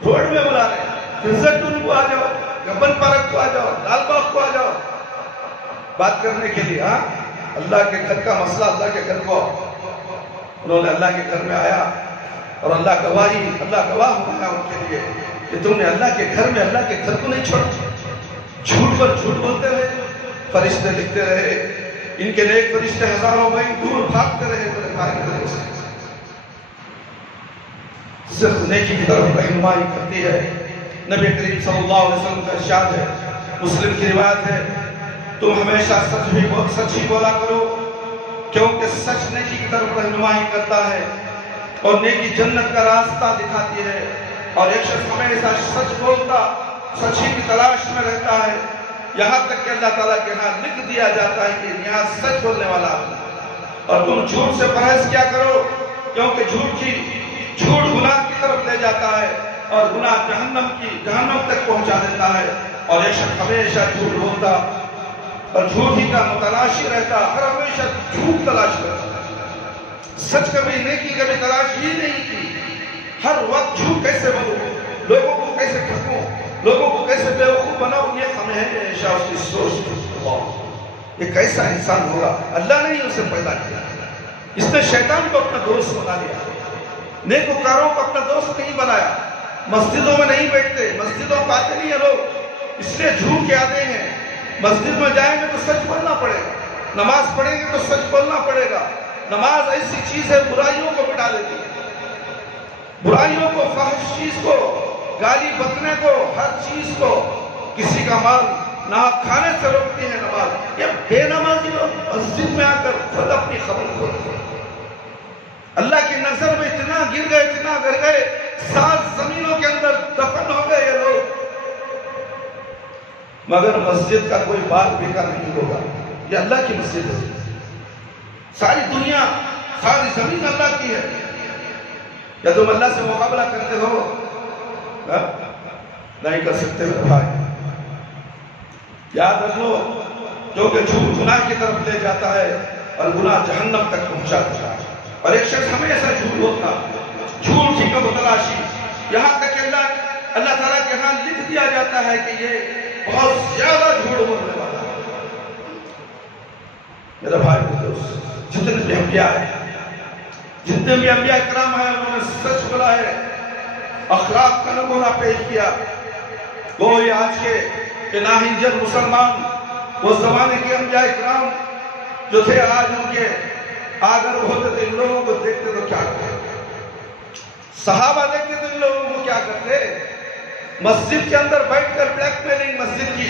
روڈ میں بلا رہے ہیں، فزر ٹون کو آ جاؤ، گبن پارک کو آ جاؤ، لال باغ کو آ جاؤ بات کرنے کے لیے۔ ہاں، اللہ کے گھر کا مسئلہ، اللہ کے گھر کو انہوں نے اللہ کے گھر میں آیا اور اللہ گواہ ہوا ان کے لیے کہ تم نے اللہ کے گھر میں اللہ کے گھر کو نہیں چھوڑا۔ جھوٹ پر جھوٹ بولتے رہے، فرشتے لکھتے رہے، ان کے نیک فرشتے ہزاروں میل دور بھاگتے رہے تیرے بھائی کی طرف سے۔ صرف نیکی کی طرف رہنمائی کرتی ہے۔ نبی کریم صلی اللہ علیہ وسلم کا ارشاد ہے، مسلم کی روایت ہے، تم ہمیشہ سچ ہی بولا کرو کیونکہ سچ نیکی کی طرف رہنمائی کرتا ہے اور نیکی جنت کا راستہ دکھاتی ہے۔ اور ایک شخص ہمیشہ سچ بولتا، سچ ہی کی تلاش میں رہتا ہے، یہاں تک کہ اللہ تعالیٰ کے ہاں لکھ دیا جاتا ہے کہ یہاں سچ بولنے والا آدمی۔ اور تم جھوٹ سے پرہیز کیا کرو کیونکہ جھوٹ گناہ کی طرف لے جاتا ہے اور گناہ جہنم تک پہنچا دیتا ہے۔ اور ایک شخص ہمیشہ جھوٹ بولتا اور جھوٹ ہی کا متلاشی رہتا، ہر ہمیشہ جھوٹ تلاش کرتا، سچ کبھی نیکی کبھی تلاش ہی نہیں کی۔ ہر وقت جھوٹ کیسے بولوں، لوگوں کو کیسے ٹھگوں، لوگوں کو کیسے بیوقوف بناؤ، یہ ہمیشہ اس کی سوچ تھی۔ یہ کیسا انسان ہوگا؟ اللہ نے ہی اسے پیدا کیا، اس نے شیطان کو اپنا دوست بنا لیا، نیکوکاروں کو اپنا دوست نہیں بنایا۔ مسجدوں میں نہیں بیٹھتے، مسجدوں میں آتے نہیں ہیں لوگ، اس لیے جھوٹ کے عادی ہیں۔ مسجد میں جائیں گے تو سچ بولنا پڑے گا، نماز پڑھیں گے تو سچ بولنا پڑے گا۔ نماز ایسی چیز ہے برائیوں کو مٹا دیتی ہے، برائیوں کو، فحش چیز کو، گالی بکنے کو، ہر چیز کو، کسی کا مال نہ کھانے سے روکتی ہے نماز۔ یہ بے نمازی لوگ مسجد میں آ کر خود اپنی خبر کھولتے ہیں۔ اللہ کی نظر میں اتنا گر گئے 7 زمینوں کے اندر دفن ہو گئے یہ لوگ، مگر مسجد کا کوئی بات بکا نہیں ہوگا۔ یہ اللہ کی مسجد ہے، ساری دنیا، ساری زمین اللہ کی ہے۔ کیا تم اللہ سے مقابلہ کرتے ہو؟ نہیں کر سکتے میرے بھائی۔ یاد رکھ لو، جو کہ جھوٹ گناہ کی طرف لے جاتا ہے اور گناہ جہنم تک پہنچا دیتا ہے۔ اور ایک شخص ہمیشہ جھوٹ بولتا، جھوٹ ہی کا متلاشی، یہاں تک کہ اللہ تعالیٰ کے ہاں لکھ دیا جاتا ہے کہ یہ بہت زیادہ جھوٹ بولنے والا ہے۔ میرا بھائی دوست، جتنے بھی انبیاء ہیں، جتنے بھی انبیاء کرام ہیں، انہوں نے سچ بولا ہے، اخلاق کا نمونہ پیش کیا۔ کوئی آج کے ناہنجر مسلمان، وہ زمانے کے انبیاء کرام جو تھے، آج ان کے اگر ہوتے تھے، ان لوگوں کو دیکھتے تو کیا کرتے؟ صحابہ دیکھتے تو ان لوگوں کو کیا کرتے؟ مسجد کے اندر بیٹھ کر بلیک میلنگ مسجد کی۔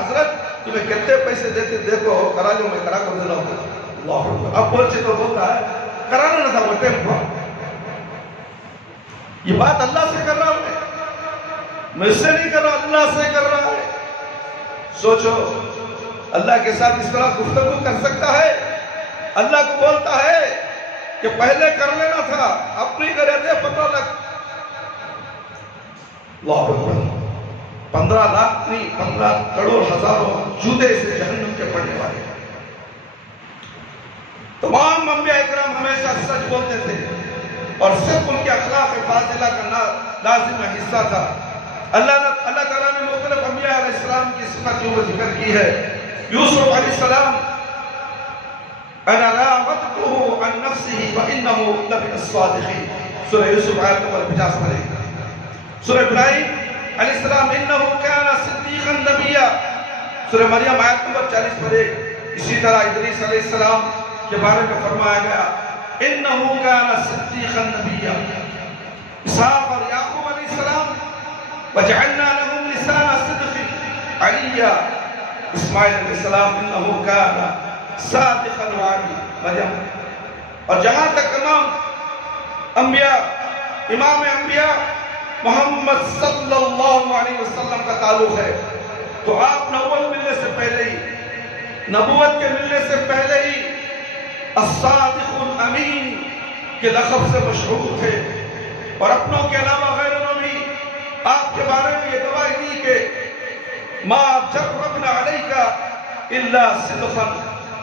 حضرت تمہیں کتنے پیسے دیتے دیکھو، کرا لو، میں کرا کر دینا ہوتا۔ اللہ اکبر۔ اب بولچے تو بولتا ہے، کرانا نہ تھا وہ ٹیمپو۔ یہ بات اللہ سے کر رہا ہوں، میں اس سے نہیں کر رہا، اللہ سے کر رہا ہے۔ سوچو، اللہ کے ساتھ اس طرح گفتگو کر سکتا ہے؟ اللہ کو بولتا ہے کہ پہلے کر لینا تھا، اب نہیں کرے تھے 15 لاکھ۔ اللہ اکبر۔ 15 لاکھ نہیں، 15 کروڑ ہزاروں جوتے سے جہنم کے پڑنے والے۔ تمام انبیاء کرام ہمیشہ سچ بولتے تھے اور صرف ان کے اخلاق فاضلہ کا لازم حصہ تھا۔ اللہ تعالیٰ نے مختلف انبیاء علیہ السلام کی صفتوں کو ذکر کی ہے۔ یوسف علیہ السلام، انا راودته عن نفسه وانه لمن الصادقین، سورہ یوسف آیت نمبر 50 پڑھیں۔ سورہ ابراہیم علیہ السلام، انه كان صدیقا نبیا، سورہ مریم آیت نمبر 40 پڑھیں۔ اسی طرح ادریس علیہ السلام، کے بارے میں فرمایا گیا انہو کان صدیقا نبیا، اسحاق اور یعقوب علیہ السلام وجعلنا لهم لسان صدق علیا، اسماعیل علیہ السلام انہو کان صادق الوعد مریم۔ اور جہاں تک انبیاء امام انبیاء محمد صلی اللہ علیہ وسلم کا تعلق ہے تو آپ نبوت ملنے سے پہلے ہی، نبوت کے ملنے سے پہلے ہی الصادق الامین کے لقب سے مشہور تھے، اور اپنوں کے علاوہ غیروں نے بھی آپ کے بارے میں یہ گواہی دی کہ ما جربنا علیک الا صدقا،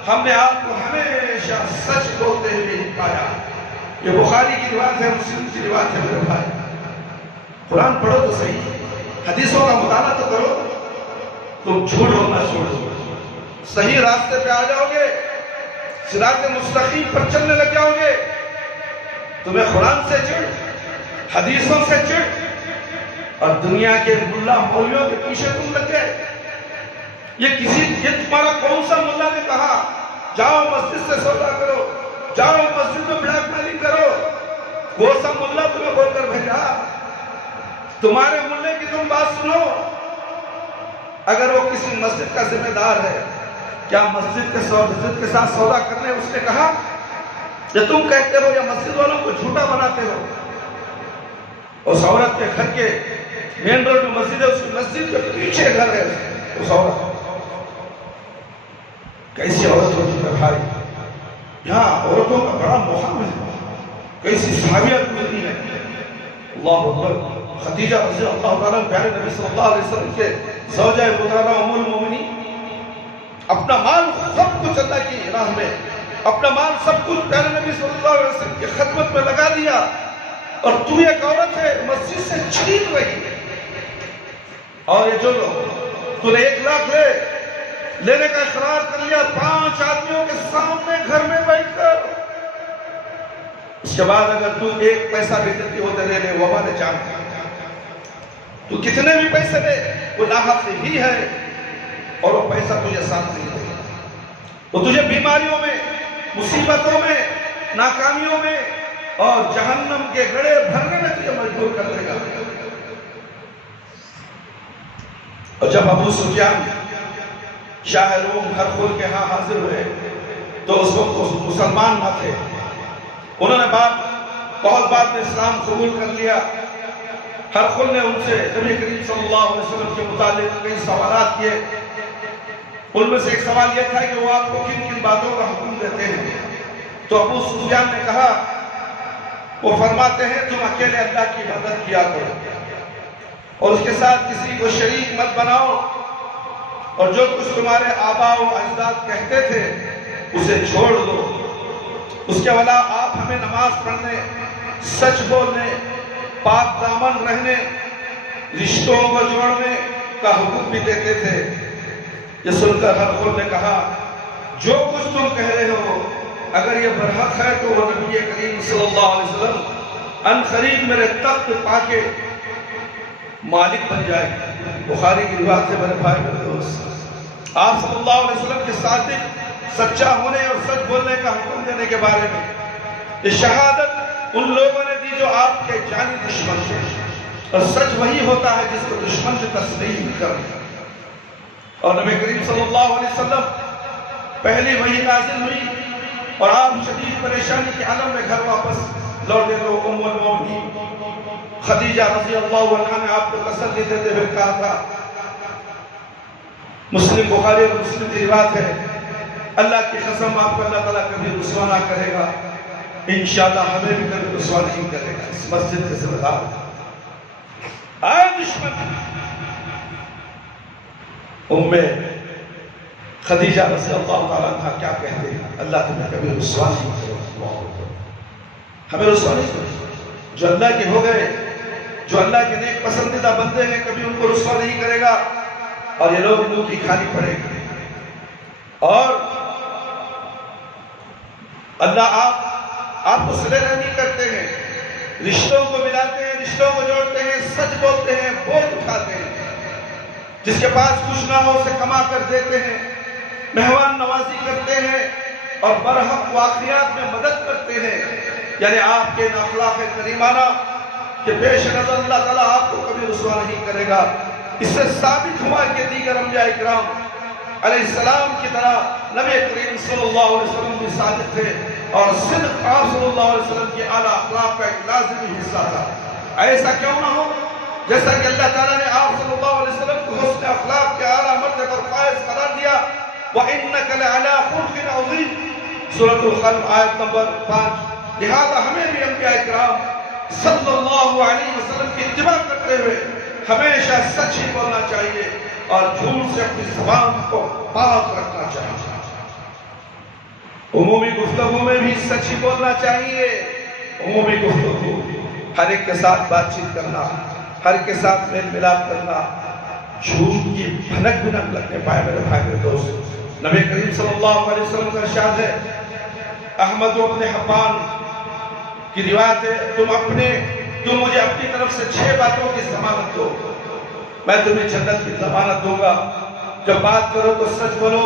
ہم نے آپ کو ہمیشہ سچ بولتے ہوئے پایا۔ یہ بخاری کی روایت ہے، مسلم کی روایت ہے میرے بھائی۔ قرآن پڑھو تو صحیح، حدیثوں کا مطالعہ تو کرو، تم جھوٹ بولنا چھوڑ دو، صحیح راستے پہ آ جاؤ گے، صراط مستقیم پر چلنے لگ جاؤ گے۔ تمہیں قرآن سے چڑھ، حدیثوں سے چڑھ، اور دنیا کے ملا مولویوں کے پیچھے تم لگ گئے۔ یہ تمہارا کون سا ملا نے کہا جاؤ مسجد سے سودا کرو، جاؤ مسجد میں بلیک میلنگ کرو؟ وہ سب ملا تمہیں بول کر بھیجا؟ تمہارے ملے کی تم بات سنو، اگر وہ کسی مسجد کا ذمہ دار ہے، کیا مسجد کے ساتھ سودا کرنے اس نے کہا؟ یا تم کہتے ہو یا مسجد والوں کو جھوٹا بناتے ہو؟ اس عورت کے گھر کے مین روڈ میں مسجد ہے، اس کی مسجد کے پیچھے گھر ہے اس عورت۔ کیسی عورت ہوتی ہے بھائی؟ یہاں عورتوں کا بڑا مقام ہے، کیسی صحابیت ملتی ہے۔ اللہ اکبر، خدیجہ رضی اللہ تعالیٰ پیارے نبی صلی اللہ علیہ وسلم کے زوجہ محترمہ ام المومنین، اپنا مال سب کچھ اللہ کی راہ میں، اپنا مال سب کچھ پیارے نبی صلی اللہ علیہ وسلم کی خدمت میں لگا دیا، اور تو ایک عورت ہے مسجد سے چھین رہی ہے۔ اور یہ جو تو نے 1 لاکھ لینے کا اقرار کر لیا 5 آدمیوں کے سامنے گھر میں بیٹھ کر، اس کے بعد اگر تو 1 پیسہ بھی دیتی ہو تو لے وہ ہمارے جان ہے، تو کتنے بھی پیسے دے وہ لاحق ہی ہے، اور وہ پیسہ تجھے ساتھ نہیں دے گا، وہ تجھے بیماریوں میں، مصیبتوں میں، ناکامیوں میں اور جہنم کے گڑھے بھرنے میں تجھے مجبور کر دے گا۔ اور جب ابو سفیان شاہ روم ہرقل کے ہاں حاضر ہوئے تو اس وقت مسلمان نہ تھے، انہوں نے بہت بعد میں اسلام قبول کر لیا۔ ہرقل نے ان سے نبی کریم صلی اللہ علیہ وسلم کے متعلق کئی سوالات کیے، ان میں سے ایک سوال یہ تھا کہ وہ آپ کو کن کن باتوں کا حکم دیتے ہیں؟ تو ابو سفیان نے کہا، وہ فرماتے ہیں تم اکیلے اللہ کی عبادت کیا کرو، اور اس کے ساتھ کسی کو شریک مت بناؤ، اور جو کچھ تمہارے آباء و اجداد کہتے تھے اسے چھوڑ دو، اس کے علاوہ آپ ہمیں نماز پڑھنے، سچ بولنے، پاک دامن رہنے، رشتوں کو جوڑنے کا حکم بھی دیتے تھے۔ یہ سن کر ہرقل نے کہا، جو کچھ تم کہہ رہے ہو اگر یہ برحق ہے تو وہ نبی کریم صلی اللہ علیہ وسلم ان قریب میرے تخت پا کے مالک بن جائے گا۔ بخاری کی روایت ہے میرے بھائی میرے دوست، آپ صلی اللہ علیہ وسلم کے صادق، سچا ہونے اور سچ بولنے کا حکم دینے کے بارے میں یہ شہادت ان لوگوں نے دی جو آپ کے جانی دشمن تھے، اور سچ وہی ہوتا ہے جس کو دشمن سے تسلیم کر دیا۔ اور نبی کریم صلی اللہ علیہ وسلم پہلی وحی نازل ہوئی اور آپ شدید پریشانی کے عالم میں گھر واپس لوٹے تو ام المومنین خدیجہ رضی اللہ عنہا نے آپ کو تسلی دیتے ہوئے کہا تھا، مسلم بخاری اور مسلم کی روایت ہے، اللہ کی قسم آپ کو اللہ تعالیٰ کبھی رسوا نہ کرے گا، انشاءاللہ ہمیں بھی کبھی رسوا نہیں کرے گا۔ اس مسجد کے ذمہ دار آئے دشمن ام خدیجہ رضی اللہ تعالیٰ عنہ کیا کہتے ہیں، اللہ تمہیں کبھی رسوا نہیں کرے گا، ہمیں رسوا نہیں کرے گا۔ جو اللہ کے ہو گئے، جو اللہ کے نیک پسندیدہ بندے ہیں، کبھی ان کو رسوا نہیں کرے گا، اور یہ لوگ منہ کی کھانی پڑے گی۔ اور اللہ آپ کو صلہ رحمی کرتے ہیں، رشتوں کو ملاتے ہیں، رشتوں کو جوڑتے ہیں، سچ بولتے ہیں، بول اٹھاتے ہیں، جس کے پاس کچھ نہ ہو اسے کما کر دیتے ہیں، مہمان نوازی کرتے ہیں، اور برحق واقعات میں مدد کرتے ہیں، یعنی آپ کے اخلاق کریمانہ کہ پیش نظر اللہ تعالیٰ آپ کو کبھی رسوا نہیں کرے گا۔ اس سے ثابت ہوا کہ دیگر انبیاء کرام علیہ السلام کی طرح نبی کریم صلی اللہ علیہ وسلم بھی صادق تھے، اور صدق آپ صلی اللہ علیہ وسلم کی اعلیٰ اخلاق کا ایک لازمی حصہ تھا۔ ایسا کیوں نہ ہو جیسا کہ اللہ تعالیٰ نے آپ صلی اللہ علیہ وسلم کو حسن اخلاق کے اعلیٰ مرتبے پر فائز قرار دیا، وَإِنَّكَ لَعَلَىٰ خُلْقٍ عَظِيمٍ، سورۃ القلم آیت نمبر 5۔ لہذا ہمیں بھی انبیاء کرام صلی اللہ علیہ وسلم کی اتباع کرتے ہوئے ہمیشہ سچ ہی بولنا چاہیے اور جھوٹ سے اپنی زبان کو پاک رکھنا چاہیے۔ عمومی گفتگو میں بھی سچ ہی بولنا چاہیے۔ عمومی گفتگو، ہر ایک کے ساتھ بات چیت کرنا، ہر ایک کے ساتھ میل ملاپ کرنا، جھوٹ کی بھنک بھی نہ لگنے پائے میرے بھائی میرے دوست۔ نبی کریم صلی اللہ علیہ وسلم کا ارشاد ہے، احمد و ابن حبان کی روایت ہے، تم مجھے اپنی طرف سے 6 باتوں کی ضمانت دو، میں تمہیں جنت کی ضمانت دوں گا۔ جب بات کرو تو سچ بولو،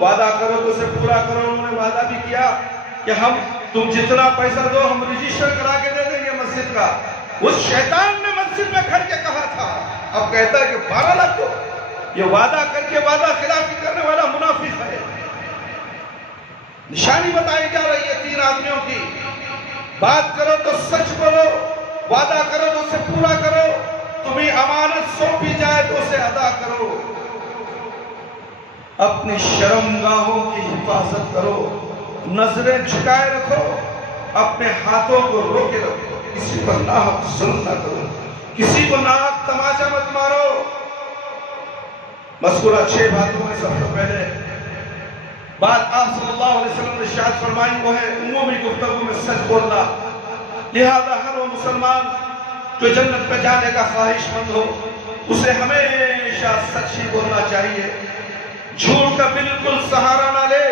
وعدہ کرو تو اسے پورا کرو۔ انہوں نے وعدہ بھی کیا کہ تم جتنا پیسہ دو ہم رجسٹر کرا کے دے دیں گے مسجد کا۔ اس شیطان نے مسجد میں کھڑ کے کہا تھا، اب کہتا ہے کہ 12 لاکھ دو۔ یہ وعدہ کر کے وعدہ خلافی کرنے والا منافق ہے۔ نشانی بتائی جا رہی ہے 3 آدمیوں کی، بات کرو تو سچ بولو، وعدہ کرو تو اسے پورا کرو، تمہیں امانت سونپی جائے تو اسے ادا کرو، اپنی شرمگاہوں کی حفاظت کرو، نظریں جھکائے رکھو، اپنے ہاتھوں کو روکے رکھو، کسی پر ناحق ظلم نہ کرو، کسی کو ناحق تماچا مت مارو۔ مذکورہ 6 باتوں میں سب سے پہلے بات آپ صلی اللہ علیہ وسلم نے ارشاد فرمائی وہ ہے عمومی گفتگو میں سچ بولنا۔ لہذا ہر وہ مسلمان جو جنت پہ جانے کا خواہش مند ہو اسے ہمیشہ سچ ہی بولنا چاہیے، جھوٹ کا بالکل سہارا نہ لے۔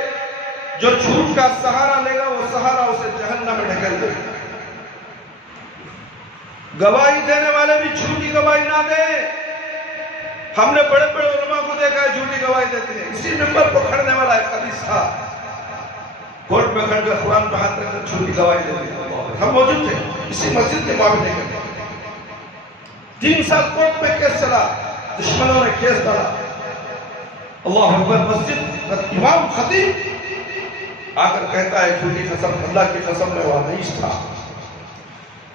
جو جھوٹ کا سہارا لے گا وہ سہارا اسے جہنم میں ڈھکیل دے گا۔ گواہی دینے والے بھی جھوٹی گواہی نہ دیں۔ ہم نے بڑے بڑے علماء کو دیکھا ہے جھوٹی گواہی دیتے ہیں۔ اسی ممبر پر کھڑنے والا ایک حدیث تھا، کورٹ میں کھڑ کر قرآن پہ ہاتھ رکھ کر جھوٹی گواہی دیتے ہیں۔ ہم موجود تھے اسی مسجد کے معاملے کے 3 سال کورٹ میں کیس چلا، دشمنوں نے کیس ڈالا۔ اللہ اکبر، مسجد کا امام خطیب آ کر کہتا ہے جھوٹی قسم، اللہ کی قسم میں وہاں نہیں تھا۔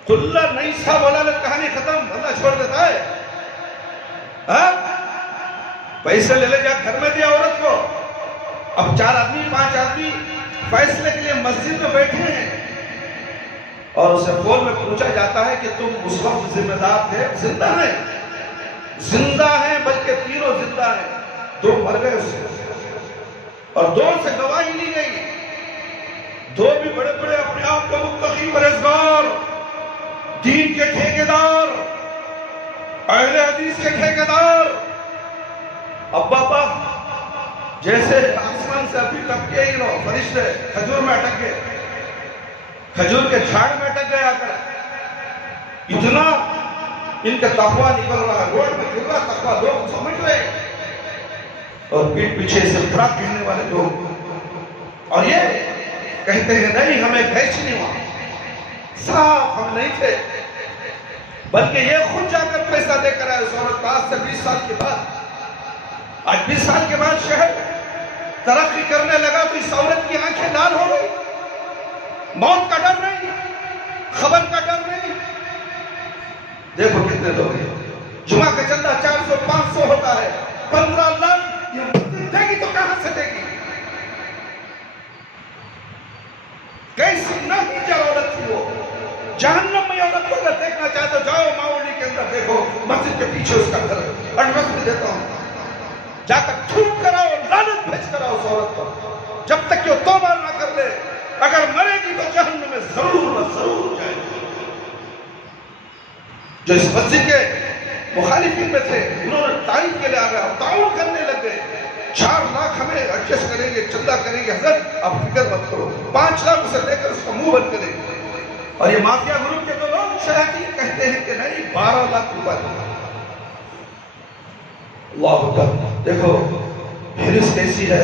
تو اللہ نہیں تھا بولا نے کہانی ختم، اللہ چھوڑ دیتا ہے؟ پیسے لے لے جا گھر میں دیا عورت کو، اب 4 آدمی 5 آدمی فیصلے کے لیے مسجد میں بیٹھے ہیں اور اسے فون میں پوچھا جاتا ہے کہ تم اس وقت ذمہ دار تھے؟ زندہ ہیں، زندہ ہیں، بلکہ 3 زندہ ہیں، 2 مر گئے اس سے، اور 2 سے گواہی لی گئی۔ 2 بھی بڑے بڑے اپنے آپ کو متقی پرہیزگار، دین کے ٹھیکیدار، اہل حدیث کے ٹھیکیدار۔ اب بابا جیسے آسمان سے ابھی ٹپکے ہی رہو، فرشتے کھجور میں اٹک گئے، کھجور کے جھاڑ میں اٹک گئے آ کر، اتنا ان کا تقویٰ نکل رہا ہے، روڈ میں گر رہا تقویٰ، لوگ سمجھ رہے ہیں، اور پیٹ پیچھے سے برا کہنے والے لوگ، اور یہ کہتے ہیں نہیں ہمیں بھیج نہیں ہوا، صاف ہم نہیں تھے، بلکہ یہ خود جا کر پیسہ دے کر آئے اس عورت کو۔ آج سے 20 سال کے بعد، آج 20 سال کے بعد شہر ترقی کرنے لگا تو اس عورت کی آنکھیں لال ہو گئی، موت کا ڈر نہیں، خبر کا ڈر نہیں۔ دیکھو کتنے لوگ ہیں، جمعہ کا چندہ 400 500 ہوتا ہے، 15 لاکھ یہ مسجد دے گی تو کہاں سے دے گی؟ کیسی نہیں جو عورت تھی وہ، جہنم میں عورت کو اگر دیکھنا چاہے تو جاؤ ماؤلی کے اندر دیکھو، مسجد کے پیچھے اس کا گھر ہے، ایڈریس بھی دیتا ہوں، جا کر تھوک کراؤ، لعنت بھیج کراؤ اس عورت پر، جب تک کہ وہ توبہ نہ کر لے، اگر مرے گی تو جہنم میں ضرور جائے گی۔ جو اس مسجد کے مخالفین میں تھے انہوں نے تائید کے لیے آ گیا، تعاون کرنے لگ گئے، 4 لاکھ ہمیں ایڈجسٹ کریں گے، چندہ کریں گے، حضرت آپ فکر مت کرو، 5 لاکھ اسے لے کر اس کا منہ بند کریں گے۔ اور یہ مافیا گروپ کے تو لوگ شیاطین کہتے ہیں کہ نہیں 12 لاکھ روپے دیں۔ اللہ اکبر، دیکھو حرص کیسی ہے،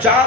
4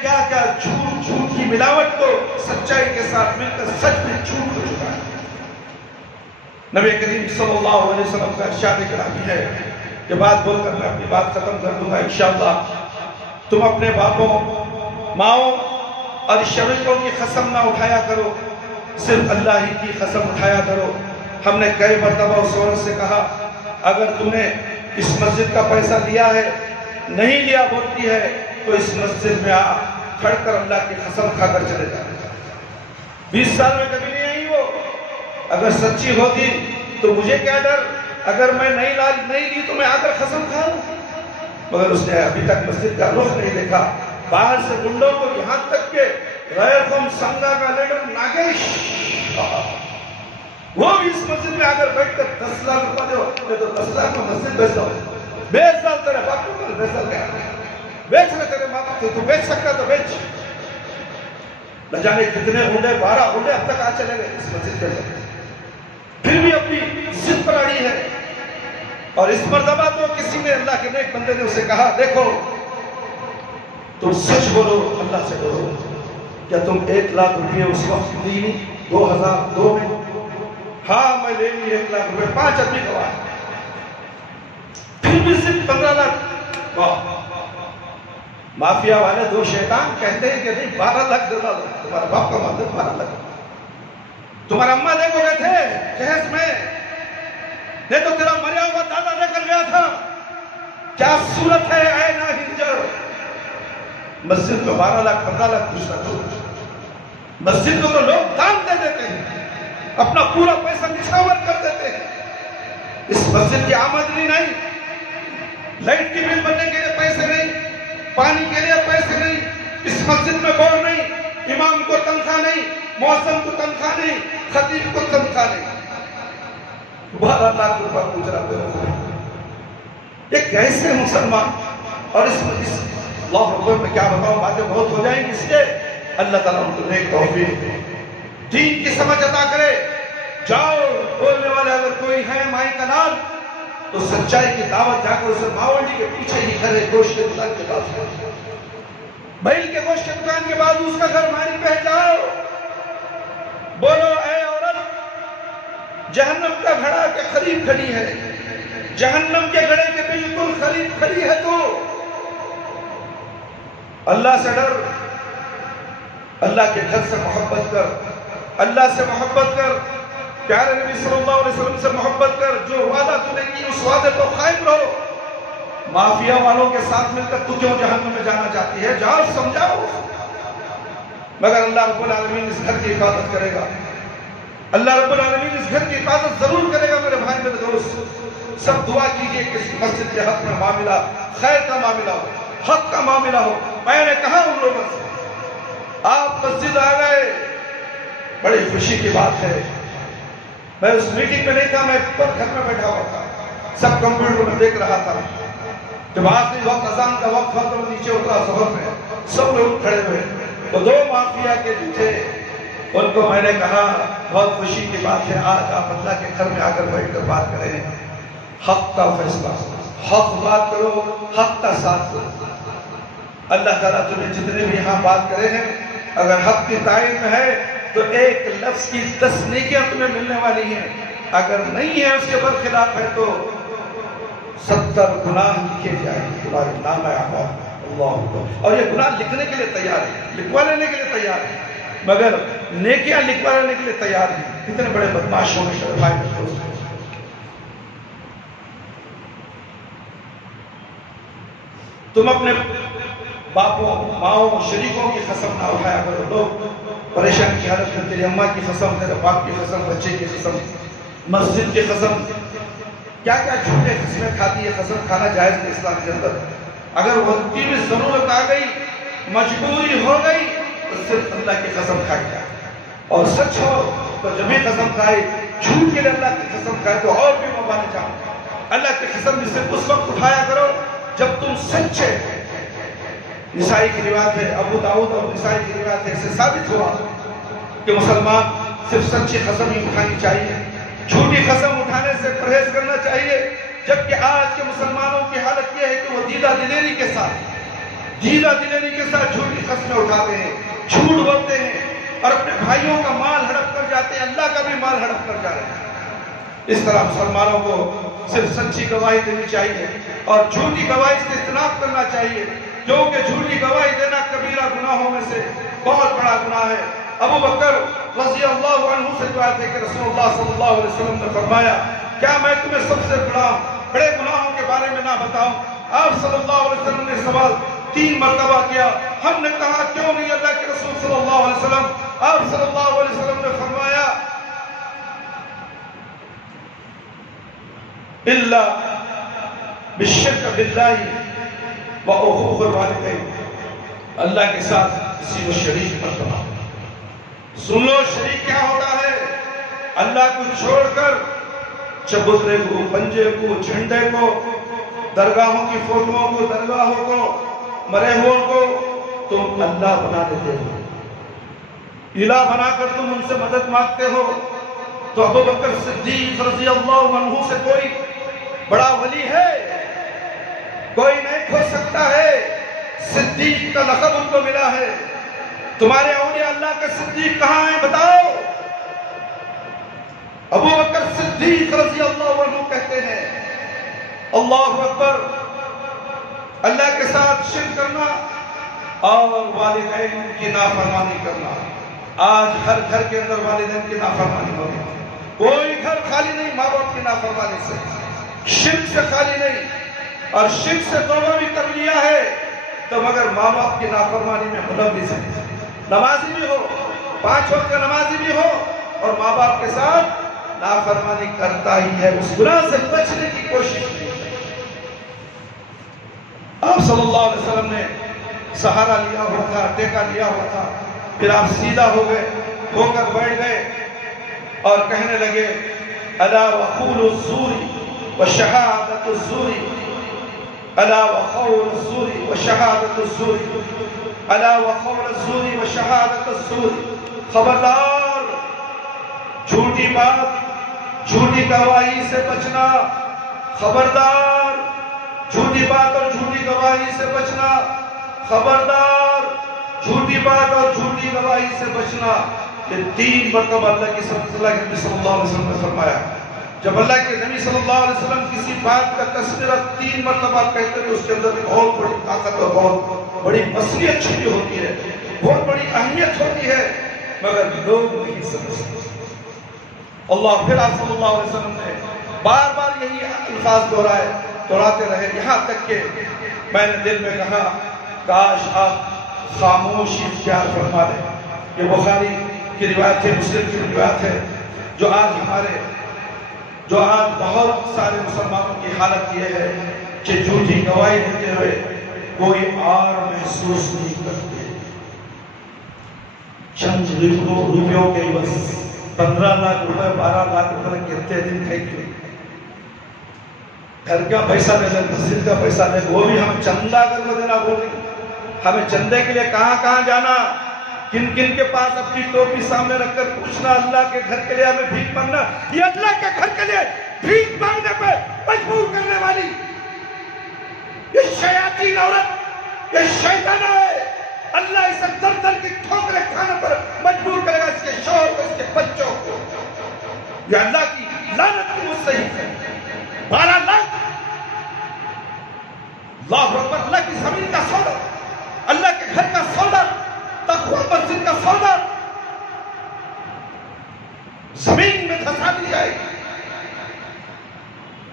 کیا کیا جھوٹ کی ملاوٹ کو سچائی کے ساتھ مل کر سچ میں جھوٹ ہو چکا ہے۔ نبی کریم صلی اللہ علیہ وسلم کا ارشاد کرامی ہے، یہ بات بول کر میں اپنی بات ختم کر دوں گا انشاءاللہ۔ تم اپنے باپوں، ماؤں اور شریکوں کی قسم نہ اٹھایا کرو، صرف اللہ ہی کی قسم اٹھایا کرو۔ ہم نے کئی مرتبہ اس عورت سے کہا اگر تم نے اس مسجد کا پیسہ لیا ہے، نہیں لیا بولتی ہے تو اس مسجد میں آ کھڑ کر اللہ کی قسم کھا کر چلے جا۔ 20 سال میں کبھی نہیں آئی وہ، اگر سچی ہوتی تو مجھے کیا ڈر، اگر میں نہیں لی تو میں آ کر قسم کھاؤں، مگر اس نے ابھی تک مسجد کا رخ نہیں دیکھا۔ باہر سے گنڈوں کو یہاں تک کہ غیر قوم سنگا کا لیڈر ناگیش وہ بھی اس مسجد میں آ کر بیٹھ کر 10 لاکھ روپے دو، میں تو 10 لاکھ میں مسجد بیچتا ہوں۔ بیچ سال تیرے باپ کو بیچ سال کیا بیچ رہے تیرے باپ کو، تو بیچ سکتا تو بیچ۔ نہ جانے کتنے گنڈے، 12 گنڈے اب تک آ چلے گئے اس مسجد کے اندر، پھر بھی اپنی ضد پر اڑی ہے۔ اور اس مرتبہ تو کسی نے، اللہ کے نیک بندے نے اسے کہا دیکھو تم سچ بولو، اللہ سے ڈرو، کیا تم 1 لاکھ روپے اس وقت لی نہیں 2002 میں؟ ہاں میں لے لی 1 لاکھ روپے، 5 آدمی گواہ ہیں، پھر بھی صرف 15 لاکھ۔ واہ، مافیا والے 2 شیطان کہتے ہیں کہ نہیں 12 لاکھ دیتا دو، تمہارا باپ کا مال 12 لاکھ، تمہارا اماں لے کو گئے تھے جہیز میں، نہیں تو تیرا مریا ہوا دادا لے کر گیا تھا۔ کیا صورت ہے اے ناہنجر، مسجد میں 12 لاکھ 15 لاکھ کچھ نہ چھوڑ، مسجد کو تو لوگ دان دے دیتے ہیں، اپنا پورا پیسہ نچھاور کر دیتے ہیں۔ اس مسجد کی آمدنی نہیں، لائٹ کی بل بننے کے لیے پیسے نہیں، پانی کے لیے پیسے نہیں، اس مسجد میں بور نہیں، امام کو تنخواہ نہیں، مؤذن کو تنخواہ نہیں، خطیب کو تنخواہ نہیں، 12 لاکھ روپے پوچھ رہا ہے۔ یہ کیسے مسلمان؟ اور اس اللہ اکبر میں کیا بتاؤں، باتیں بہت ہو جائیں گی، اس لیے اللہ تعالیٰ ان کو نیک توفیق دے، دین کی سمجھ عطا کرے۔ جاؤ بولنے والے اگر کوئی ہے مائی کا نام تو سچائی کی دعوت جا کر اسے ماونڈی کے پیچھے ہی گھر گوشت کے دکان کے پاس، بیل کے گوشت کے دکان کے بعد اس کا گھر مانی پہ جاؤ، بولو اے عورت جہنم کا گھڑا کے قریب کھڑی ہے، جہنم کے گھڑے کے بالکل قریب کھڑی ہے، تو اللہ سے ڈر، اللہ کے گھر سے محبت کر، اللہ سے محبت کر، پیارے نبی صلی اللہ علیہ وسلم سے محبت کر، جو وعدہ تو نے کی اس وعدے کو قائم رہو۔ مافیا والوں کے ساتھ مل کر تو کیوں جہنم میں جانا چاہتی ہے؟ جاؤ سمجھاؤ، مگر اللہ رب العالمین اس گھر کی حفاظت کرے گا، اللہ رب العالمین اس گھر کی حفاظت ضرور کرے گا۔ میرے بھائی میرے دوست، سب دعا کیجئے کہ اس مسجد کے حق میں معاملہ خیر کا معاملہ ہو، حق کا معاملہ ہو۔ میں نے کہا ان لوگوں سے آپ مسجد آ گئے، بڑی خوشی کی بات ہے۔ میں اس میٹنگ میں نہیں تھا، میں اوپر گھر میں بیٹھا ہوا تھا، سب کمپیوٹر میں دیکھ رہا تھا۔ جب آخری وقت اذان کا وقت ہوا تو میں نیچے اترا ظہر میں، سب لوگ کھڑے ہوئے، تو 2 مافیا کے جو تھے ان کو میں نے کہا بہت خوشی کی بات ہے، آج آپ اللہ کے گھر میں آ کر بیٹھ کر بات کریں، حق کا فیصلہ، حق بات کرو، حق کا ساتھ کرو۔ اللہ تعالیٰ تمہیں جتنے بھی یہاں بات کرے ہیں، اگر حق کی تعین میں ہے تو 1 لفظ کی 10 نیکیاں تمہیں ملنے والی ہیں، اگر نہیں ہے اس کے برخلاف ہے تو 70 گناہ لکھے جائیں گے تمہارے نام اعمال۔ اللہ، اور یہ گناہ لکھنے کے لیے تیار ہے، لکھوا لینے کے لیے تیار ہے، مگر نیکیاں لکھوا لینے کے لیے تیار ہیں۔ کتنے بڑے بدماش ہونے کے بھائی دوست، تم اپنے باپوں، ماؤں، شریکوں کی قسم نہ اٹھایا کرو۔ لوگ پریشان کی حالت میں تیری اماں کی قسم، تیرے باپ کی قسم، بچے کی قسم، مسجد کی قسم، کیا کیا جھوٹے قسمیں کھاتی ہے۔ قسم کھانا جائز ہے اسلام کے اندر، اگر وقتی میں ضرورت آ گئی، مجبوری ہو گئی تو صرف اللہ کی قسم کھائی جائے، اور سچ ہو تو جب بھی قسم کھائے، جھوٹ کے لیے اللہ کی قسم کھائے تو اور بھی مبانے جاؤ۔ اللہ کی قسم بھی صرف اس وقت اٹھایا کرو جب تم سچے۔ نسائی کی روایت ہے، ابو داؤد اور نسائی کی روایت ہے، اس سے ثابت ہوا کہ مسلمان صرف سچی قسم ہی اٹھانی چاہیے، جھوٹی قسم اٹھانے سے پرہیز کرنا چاہیے۔ جبکہ آج کے مسلمانوں کی حالت یہ ہے کہ وہ دیدہ دلیری کے ساتھ ڈھیلا دلیری کے ساتھ جھوٹی قسمیں اٹھاتے ہیں، جھوٹ بولتے ہیں اور اپنے بھائیوں کا مال ہڑپ کر جاتے ہیں، اللہ کا بھی مال ہڑپ کر جا رہے ہیں۔ اس طرح مسلمانوں کو صرف سچی گواہی دینی چاہیے اور جھوٹی گواہی سے اجتناب کرنا چاہیے، کیونکہ جھوٹی گواہی دینا کبیرہ گناہوں میں سے بہت بڑا گناہ ہے۔ ابو بکر رضی اللہ عنہ سے روایت ہے کہ رسول اللہ صلی اللہ علیہ وسلم نے فرمایا، کیا میں تمہیں سب سے بڑے گناہوں کے بارے میں نہ بتاؤں؟ آپ صلی اللہ علیہ وسلم نے سوال 3 مرتبہ کیا۔ ہم نے کہا کیوں نہیں اللہ کے رسول صلی اللہ علیہ وسلم؟ آپ صلی اللہ علیہ وسلم نے فرمایا، الا بالشرک باللہ وعقوق الوالدین، اللہ کے ساتھ کسی کو شریک مت بناؤ۔ سن لو شریک کیا ہوتا ہے؟ اللہ کو چھوڑ کر چبوترے کو، پنجے کو، جھنڈے کو، درگاہوں کی فوٹوؤں کو، درگاہوں کو، مرے ہوئے کو تم اللہ بنا دیتے ہو، الہ بنا کر تم ان سے مدد مانگتے ہو۔ تو ابو بکر صدیق رضی اللہ عنہ سے کوئی بڑا ولی ہے؟ کوئی نہیں کھو سکتا ہے۔ صدیق کا لقب ان کو ملا ہے۔ تمہارے اولیاء اللہ کے صدیق کہاں ہیں بتاؤ؟ ابو بکر صدیق رضی اللہ عنہ کہتے ہیں، اللہ اکبر، اللہ کے ساتھ شرک کرنا اور والدین کی نافرمانی کرنا۔ آج ہر گھر کے اندر والدین کی نافرمانی ہو گئی، کوئی گھر خالی نہیں ماں باپ کی نافرمانی سے، شرک سے خالی نہیں، اور شرک سے توبہ بھی کر لیا ہے تو مگر ماں باپ کی نافرمانی میں ملوث ہے۔ نمازی بھی ہو، 5 وقت کا نمازی بھی ہو اور ماں باپ کے ساتھ نافرمانی کرتا ہی ہے، اس گناہ سے بچنے کی کوشش نہیں۔ آپ صلی اللہ علیہ وسلم نے سہارا لیا ہوا تھا، ٹیکا لیا ہوا تھا، پھر آپ سیدھا ہو گئے، ہو کر بیٹھ گئے اور کہنے لگے، الا وقول الزور وشہادت الزور، الا وقول الزور وشہادت الزور، الا وقول الزور وشہادت الزور۔ خبردار، جھوٹی بات، جھوٹی گواہی سے بچنا، خبردار، جھوٹی بات اور جھوٹی گواہی سے بچنا، خبردار، جھوٹی بات اور جھوٹی گواہی سے بچنا۔ یہ 3 مرتبہ اللہ کے نبی صلی اللہ علیہ وسلم نے فرمایا۔ جب اللہ کے نبی صلی اللہ علیہ وسلم کسی بات کا تذکرہ 3 مرتبہ کہتے ہیں، اس کے اندر بہت بڑی طاقت اور بہت بڑی مصلحت چھپی ہوتی ہے، بہت بڑی اہمیت ہوتی ہے، مگر لوگ نہیں سمجھتے۔ اللہ پھر آپ صلی اللہ علیہ وسلم نے بار بار یہی الفاظ دہراتے رہے، یہاں تک کہ میں نے دل میں کہا کاش آپ خاموشی اختیار فرما لیں۔ یہ بخاری کی روایت ہے، مسلم کی روایت ہے، جو آج بہت سارے مسلمانوں کی حالت یہ ہے کہ جھوٹی گواہی دیتے ہوئے کوئی آر محسوس نہیں کرتے۔ چند روپیوں کے بس 15 لاکھ روپے 12 لاکھ روپے کتنے دن کھینچے، گھر کا پیسہ لے لیں، مسجد کا پیسہ لے، وہ بھی ہمیں چندہ کر کے دینا بول رہی، ہمیں چندے کے لیے کہاں کہاں جانا، کن کن کے پاس اپنی ٹوپی سامنے رکھ کر پوچھنا اللہ کے گھر کے لیے ہمیں بھیک مانگنا۔ یہ اللہ کے گھر کے لیے بھیک مانگنے پہ مجبور کرنے والی یہ شیاطین عورت، یہ شیطانہ ہے، اللہ اسے در در کی ٹھوکریں کھانے پر مجبور کرے گا، اس کے شوہر کو، اس کے بچوں کو۔ یہ اللہ کی لعنت کی مستحق ہے۔ 12 لاکھ، اللہ اکبر، اللہ کی زمین کا سودا، اللہ کے گھر کا سودا، تقوی مسجد کا سودا زمین میں دھسا دی جائے گی۔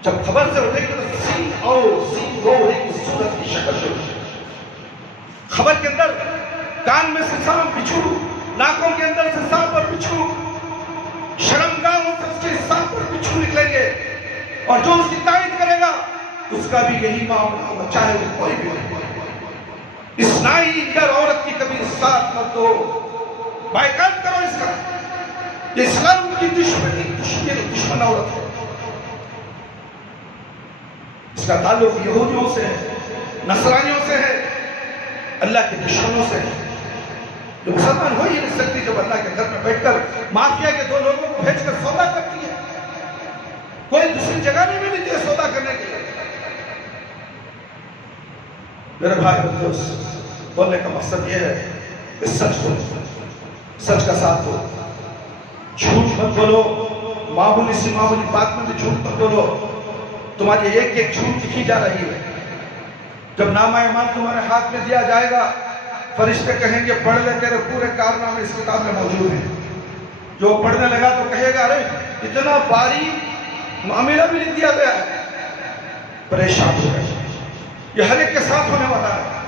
جب خبر سے اٹھے گی تو سین اور سین رو ایک صورت کی شکل شروع ہے۔ خبر کے اندر کان میں سے سانپ بچھو، ناکوں کے اندر سے سانپ اور بچھو، شرمگاہوں سے اس کے سانپ اور بچھو نکلیں گے، اور جو اس کی تائید کرے گا اس کا بھی یہی معاملہ ہوگا، چاہے وہ کوئی بھی ہو۔ اس نائی یا عورت کی کبھی ساتھ مت دو، بائیکاٹ کرو اس کا۔ یہ اسلام کی دشمن عورت ہے، اس کا تعلق یہودیوں سے ہے، نصرانیوں سے ہے، اللہ کے دشمنوں سے ہے۔ جو مسلمان ہو ہی نہیں سکتی جب اللہ کے گھر میں بیٹھ کر مافیا کے 2 لوگوں کو بھیج کر سودا کرتی ہے، کوئی دوسری جگہ نہیں ملتی ہے سودا کرنے کے لیے۔ میرے بھائی اور دوست، بولنے کا مقصد یہ ہے کہ سچ بولو، سچ کا ساتھ دو، جھوٹ مت بولو، معمولی سی معمولی بات میں بھی جھوٹ مت بولو۔ تمہاری ایک ایک جھوٹ لکھی جا رہی ہے۔ جب نامہ اعمال تمہارے ہاتھ میں دیا جائے گا، فرشتے کہیں گے پڑھ لے، تیرے پورے کارنامے اس کتاب میں موجود ہیں۔ جو پڑھنے لگا تو کہے گا ارے اتنا باریک معاملہ بھی لکھ دیا گیا ہے، پریشان ہو گئے۔ یہ ہر ایک کے ساتھ ہونے والا ہے۔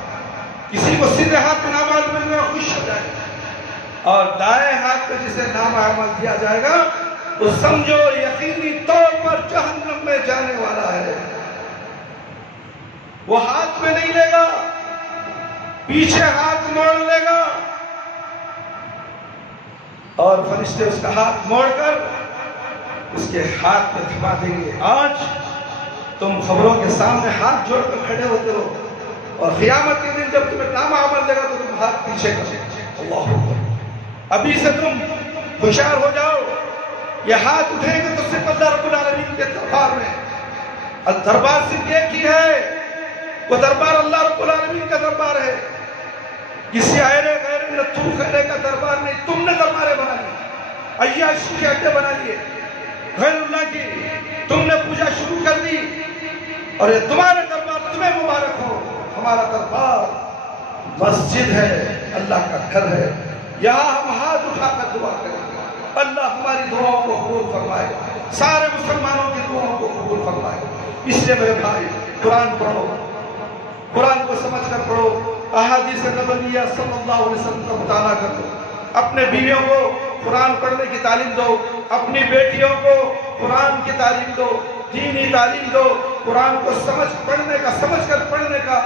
کسی کو سیدھے ہاتھ میں نامہ اعمال مل گیا خوش ہو جائے، اور دائیں ہاتھ میں جسے نامہ اعمال دیا جائے گا تو سمجھو یقینی طور پر جہنم میں جانے والا ہے۔ وہ ہاتھ میں نہیں لے گا، پیچھے ہاتھ موڑ لے گا، اور فرشتے اس کا ہاتھ موڑ کر اس کے ہاتھ میں تھما دیں گے۔ آج تم خبروں کے سامنے ہاتھ جوڑ کر کھڑے ہوتے ہو، اور قیامت کے دن جب تمہیں نامہ عمل دے گا تو تم ہاتھ پیچھے کرو۔ اللہ اکبر۔ ابھی سے تم ہوشیار ہو جاؤ، یہ ہاتھ اٹھیں گے تو صرف اللہ رب العالمین کے دربار میں۔ دربار صرف ایک ہی ہے، وہ دربار اللہ رب العالمین کا دربار ہے۔ کسی آئرے غیرے نتھو خیرے کا دربار نہیں۔ تم نے درباریں بنا لی، عیاشی کے اڈے بنا لیے غیر اللہ کی، تم نے پوجا شروع کر دی، اور یہ تمہارے دربار تمہیں مبارک ہو۔ ہمارا دربار مسجد ہے، اللہ کا گھر ہے، یہاں ہم ہاتھ اٹھا کر دعا کریں گے۔ اللہ ہماری دعاؤں کو قبول فرمائے، سارے مسلمانوں کی دعاؤں کو قبول فرمائے۔ اس لیے میرے بھائی قرآن پڑھو، قرآن کو سمجھ کر پڑھو، احادیث نبویہ صلی اللہ علیہ وسلم کا مطالعہ کرو، اپنے بیویوں کو قرآن پڑھنے کی تعلیم دو، اپنی بیٹیوں کو قرآن کی تعلیم دو، دینی تعلیم دو، قرآن کو سمجھ کر پڑھنے کا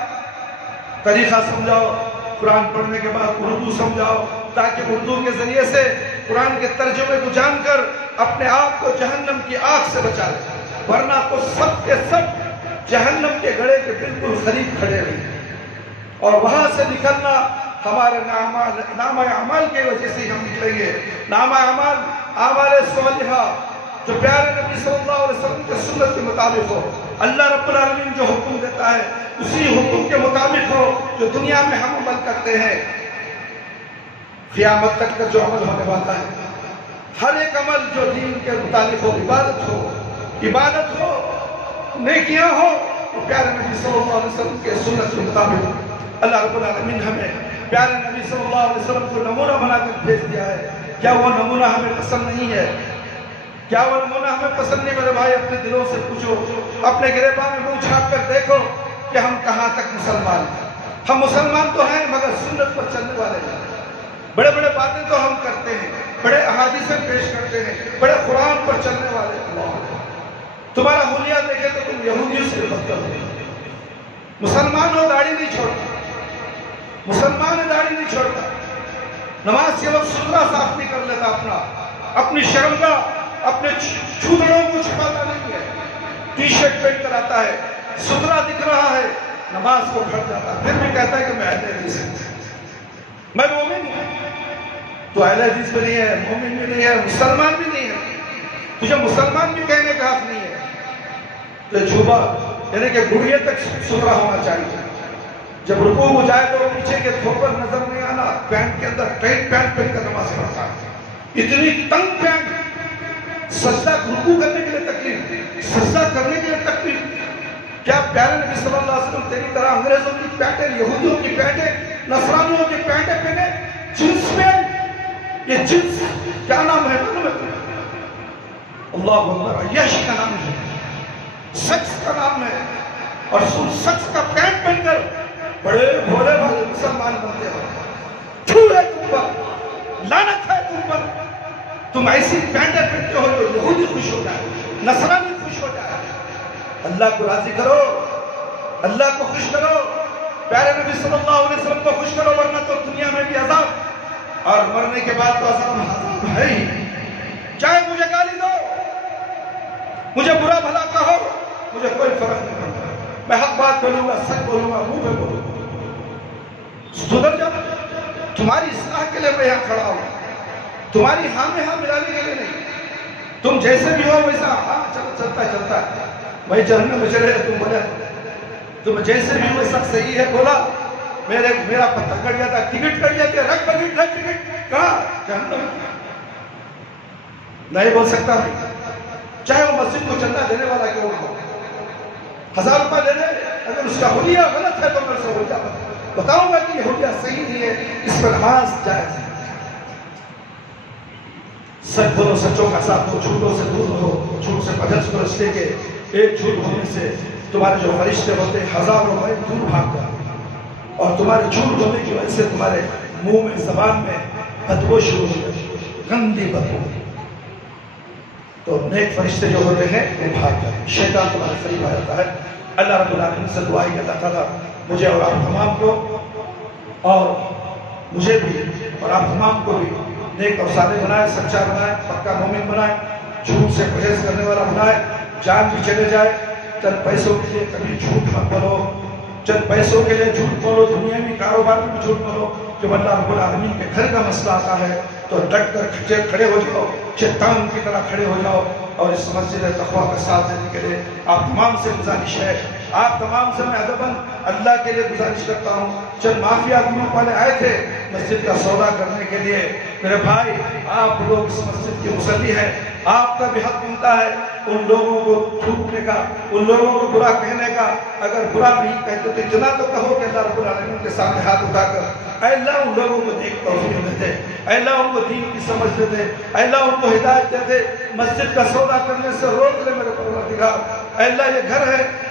طریقہ سمجھاؤ۔ قرآن پڑھنے کے بعد اردو سمجھاؤ، تاکہ اردو کے ذریعے سے قرآن کے ترجمے کو جان کر اپنے آپ کو جہنم کی آگ سے بچا لے، ورنہ تو سب کے سب جہنم کے گڑھے کے بالکل قریب کھڑے رہیں، اور وہاں سے نکلنا ہمارے نامہ اعمال کی وجہ سے ہم نکلیں گے۔ نامہ اعمال اعمال صالحہ جو پیارے نبی صلی اللہ علیہ وسلم کے سنت کے مطابق ہو، اللہ رب العالمین جو حکم دیتا ہے اسی حکم کے مطابق ہو، جو دنیا میں ہم عمل کرتے ہیں، قیامت تک کا جو عمل ہونے والا ہے، ہر ایک عمل جو دین کے مطابق ہو، عبادت ہو، نیکیاں ہو، تو پیارے نبی صلی اللہ علیہ وسلم کے سنت کے مطابق اللہ رب العالمین ہمیں پیارے نبی صلی اللہ علیہ وسلم کو نمونہ بنا کر بھیج دیا ہے۔ کیا وہ نمونہ ہمیں پسند نہیں ہے؟ کیا وہ نمونہ ہمیں پسند نہیں؟ میرے بھائی اپنے دلوں سے پوچھو، اپنے گریباں میں منہ چھاپ کر دیکھو کہ ہم کہاں تک مسلمان ہیں۔ ہم مسلمان تو ہیں مگر سنت پر چلنے والے ہیں۔ بڑے بڑے باتیں تو ہم کرتے ہیں، بڑے احادیثیں پیش کرتے ہیں، بڑے قرآن پر چلنے والے ہیں۔ تمہارا حلیہ دیکھے تو تم یہودیوں سے بدتر ہو۔ مسلمان ہو داڑھی نہیں چھوڑتا، مسلمان ہے داڑھی نہیں چھوڑتا، نماز کے وقت سترہ صاف نہیں کر لیتا، اپنی شرمگاہ اپنے چودڑوں کو چھپاتا نہیں ہے، ٹی شرٹ پہن کر آتا ہے، سترہ دکھ رہا ہے، نماز کو پڑھ جاتا ہے، پھر بھی کہتا ہے کہ میں اہل حدیث ہوں، میں مومن ہوں۔ تو اہل حدیث بھی نہیں ہے، مومن بھی نہیں ہے، مسلمان بھی نہیں ہے، تجھے مسلمان بھی کہنے کا حق نہیں ہے۔ تو جھوبا یعنی کہ گڑیے تک سترہ ہونا چاہیے، جب رکوع کو جائے تو پیچھے کے تھوپر نظر نہیں آنا، پینٹ کے اندر ٹائٹ پینٹ پہن کر نماز پڑھتا ہے، اتنی تنگ پینٹ، سجدہ رکوع کرنے کے لیے تکلیف، سجدہ کرنے کے لیے تکلیف۔ کیا پیارے نبی صلی اللہ علیہ وسلم تیری طرح انگریزوں کی پینٹیں، یہودیوں کی پینٹیں، نصرانیوں کی پینٹیں پہنے، جنس پینٹ؟ یہ جنس کیا نام ہے معلوم ہے تمہیں؟ اللہ اکبر، عیاشی کا نام ہے، سیکس کا نام ہے، اور سیکس کا پینٹ پہن کر بڑے بھولے بھالے مسلمان بنتے ہو۔ چھو ہے تم پر، لعنت ہے تم پر، تم ایسی پینٹیں پہنتے ہو جو یہودی خوش ہو جائے، نصرانی خوش ہو جائے۔ اللہ کو راضی کرو، اللہ کو خوش کرو، پیارے نبی صلی اللہ علیہ وسلم کو خوش کرو، ورنہ تو دنیا میں بھی عذاب، اور مرنے کے بعد تو عذاب ہے ہی۔ چاہے مجھے گالی دو، مجھے برا بھلا کہو، مجھے کوئی فرق نہیں پڑتا، میں حق بات بولوں گا، سچ بولوں گا، منہ پہ بولوں گا۔ سدھر جاؤ، تمہاری اصلاح کے لیے میں یہاں کھڑا ہوں، تمہاری ہاں میں ہاں ملانے کے لیے نہیں۔ تم جیسے بھی ہو ویسا ہاں چلتا ہے، بھائی جہنم میں چلے تم بولے تم جیسے بھی وہ سب صحیح ہے بولا میرا پتہ کٹ گیا تھا ٹکٹ کٹ گیا تھا رکھ ٹکٹ کہاں جہنم نہیں بول سکتا نہیں چاہے وہ مسجد کو چندہ دینے والا کیوں ہو 1000 روپے دے دے اگر اس کا حلیہ غلط ہے تو میں اسے حلیہ بتاؤں گا کہ یہ حلیہ صحیح نہیں ہے اس پر نماز جائز ہے سچ بولو سچوں کا ساتھ دو جھوٹوں سے دور رہو جھوٹ سے پرہیز کرو اس لیے کہ ایک جھوٹ ہونے سے تمہارے جو فرشتے ہوتے ہیں ہزاروں میل دور بھاگ جاتے ہیں اور تمہارے جھوٹ ہونے کی وجہ سے تمہارے منہ میں زبان میں بدبو شروع ہو جاتی ہے گندی بدبو تو نیک فرشتے جو ہوتے ہیں وہ بھاگ جاتے ہیں شیطان تمہارے قریب آ جاتا ہے اللہ رب العالمین سے دعا ہے کہ اللہ تعالیٰ مجھے اور آپ تمام کو اور مجھے بھی اور آپ تمام کو بھی نیک اور صالح بنائے سچا بنائے پکا مومن بنائے جھوٹ سے پرہیز کرنے والا بنائے جان بھی چلے جائے چند پیسوں کے لیے کبھی جھوٹ مت بولو چند پیسوں کے لیے جھوٹ بولو دنیا میں کاروبار میں بھی جھوٹ بولو جب اللہ رب العالمین کے گھر کا مسئلہ آتا ہے تو ڈٹ کر کھڑے ہو جاؤ چٹان کی طرح کھڑے ہو جاؤ اور اس مسجد تقویٰ کا ساتھ دینے کے لیے آپ تمام سے گزارش ہے آپ تمام سے میں ادباً اللہ کے لیے گزارش کرتا ہوں چند مافیا گروپ والے آئے تھے مسجد کا سودا کرنے کے لیے میرے بھائی آپ لوگ اس مسجد کے مصلی ہیں آپ کا بھی حق بنتا ہے ان لوگوں کو تھوکنے کا ان لوگوں کو برا کہنے کا اگر برا نہیں کہتے تو اتنا تو کہو کہ اللہ رب العالمین کے سامنے ہاتھ اٹھا کر اے اللہ ان لوگوں کو نیک توفیق دے دے اے اللہ ان کو دین کی سمجھ دے دے اے اللہ ان کو ہدایت دے دے مسجد کا سودا کرنے سے روک لے میرے پروردگار اے اللہ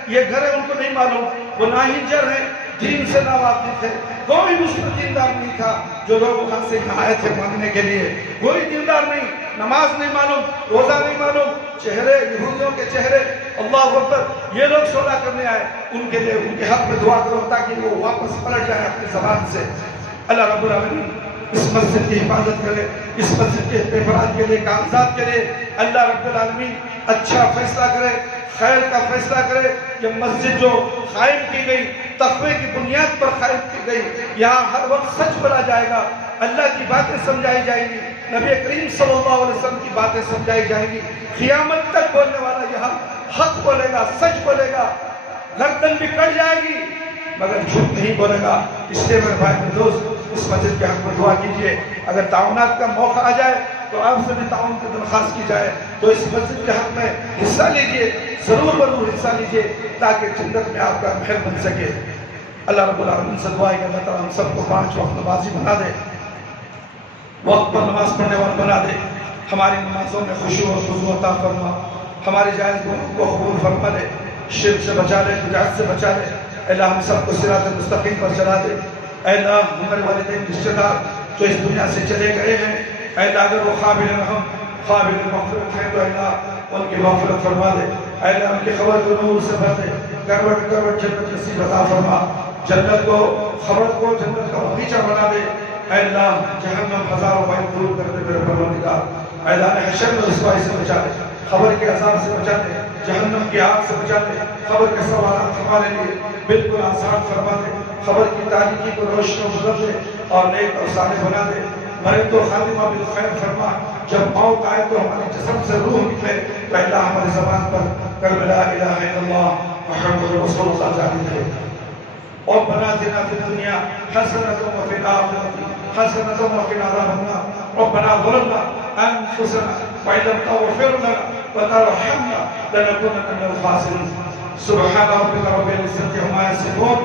یہ گھر ہے ان کو نہیں معلوم وہ ناہنجر ہیں دین سے ناواقف ہے کوئی مسلم دیندار نہیں تھا جو لوگ وہاں سے یہاں آئے تھے مانگنے کے لیے کوئی دیندار نہیں نماز نہیں معلوم روزہ نہیں معلوم چہرے یہودیوں کے چہرے اللہ اکبر یہ لوگ سودا کرنے آئے ان کے لیے ان کے حق میں دعا کرو تاکہ وہ واپس پلٹ جائے اپنی زبان سے اللہ رب العالمین اس مسجد کی حفاظت کرے اس مسجد کے پیپرات کے لیے کاغذات کے لیے اللہ رب العالمین اچھا فیصلہ کرے خیر کا فیصلہ کرے کہ مسجد جو قائم کی گئی تقوی کی بنیاد پر قائم کی گئی یہاں ہر وقت سچ بولا جائے گا اللہ کی باتیں سمجھائی جائیں گی نبی کریم صلی اللہ علیہ وسلم کی باتیں سمجھائی جائیں گی قیامت تک بولنے والا یہاں حق بولے گا سچ بولے گا گردن بھی کٹ جائے گی مگر جھوٹ نہیں بولے گا اس لیے میرے بھائی میرے دوست اس مسجد کے حق میں دعا کیجئے اگر تعاونات کا موقع آ جائے تو آپ سے بھی تعاون کی درخواست کی جائے تو اس مسجد کے حق میں حصہ لیجئے ضرور حصہ لیجئے تاکہ جنت میں آپ کا محل بن سکے اللہ رب العالمین سے دعا ہے کہ اللہ تعالیٰ ہم سب کو 5 وقت نمازی بنا دے وقت پر نماز پڑھنے والا بنا دے ہماری نمازوں میں خشوع اور خضوع عطا فرما ہماری جائز گناہوں کو قبول فرما لے شرک سے بچا لے بدعت سے بچا لے اے اللہ ہم سب کو صراط مستقیم پر چلا دے اے اللہ ہمارے والدین رشتہ دار جو اس دنیا سے چلے گئے ہیں اے اللہ اگر وہ قابل رحم قابل مغفرت ہیں تو اے اللہ ان کی مغفرت فرما دے اے اللہ ان کی خبر کو نور سے بھر دے کروٹ جنت نصیب عطا فرما جنت کو خبر کو جنت کا باغیچہ بنا دے اے اللہ جہنم ہزاروں میل دور کر دے میرے پروردگار اے اللہ حشر میں رسوائی سے بچا دے خبر کے عذاب سے بچا دے جہنم کی آگ سے بچا دے خبر کے سوالات ہمارے لیے بالکل آسان فرما دے خبر کی تاریکی کو روشن و بدل دے اور نیک اور صالح بنا دے مرے تو خاتمہ بالخیر فرما جب موت آئے تو ہمارے جسم سے روح نکلے تو اللہ ہماری زبان پر کلمہ لا الہ الا اللہ محمد رسول اللہ جاری رہے ربنا آتنا في الدنيا حسنة وفي الآخرة حسنة وقنا عذاب النار ربنا ظلمنا أنفسنا وإن لم تغفر لنا وترحمنا لنكونن من الخاسرين سبحان ربك رب العزة عما يصفون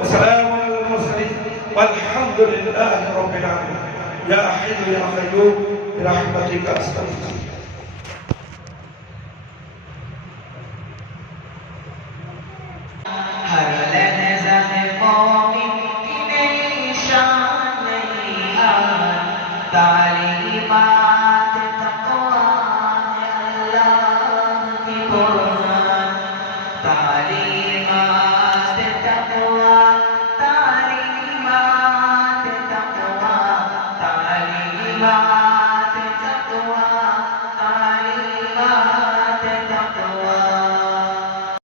وسلام على المرسلين والحمد لله رب العالمين يا حي يا قيوم برحمتك أستغفر تعلیمات تقوی اللہ کی قرآن تعلیمات تقوی تعلیمات تقوی تعلیمات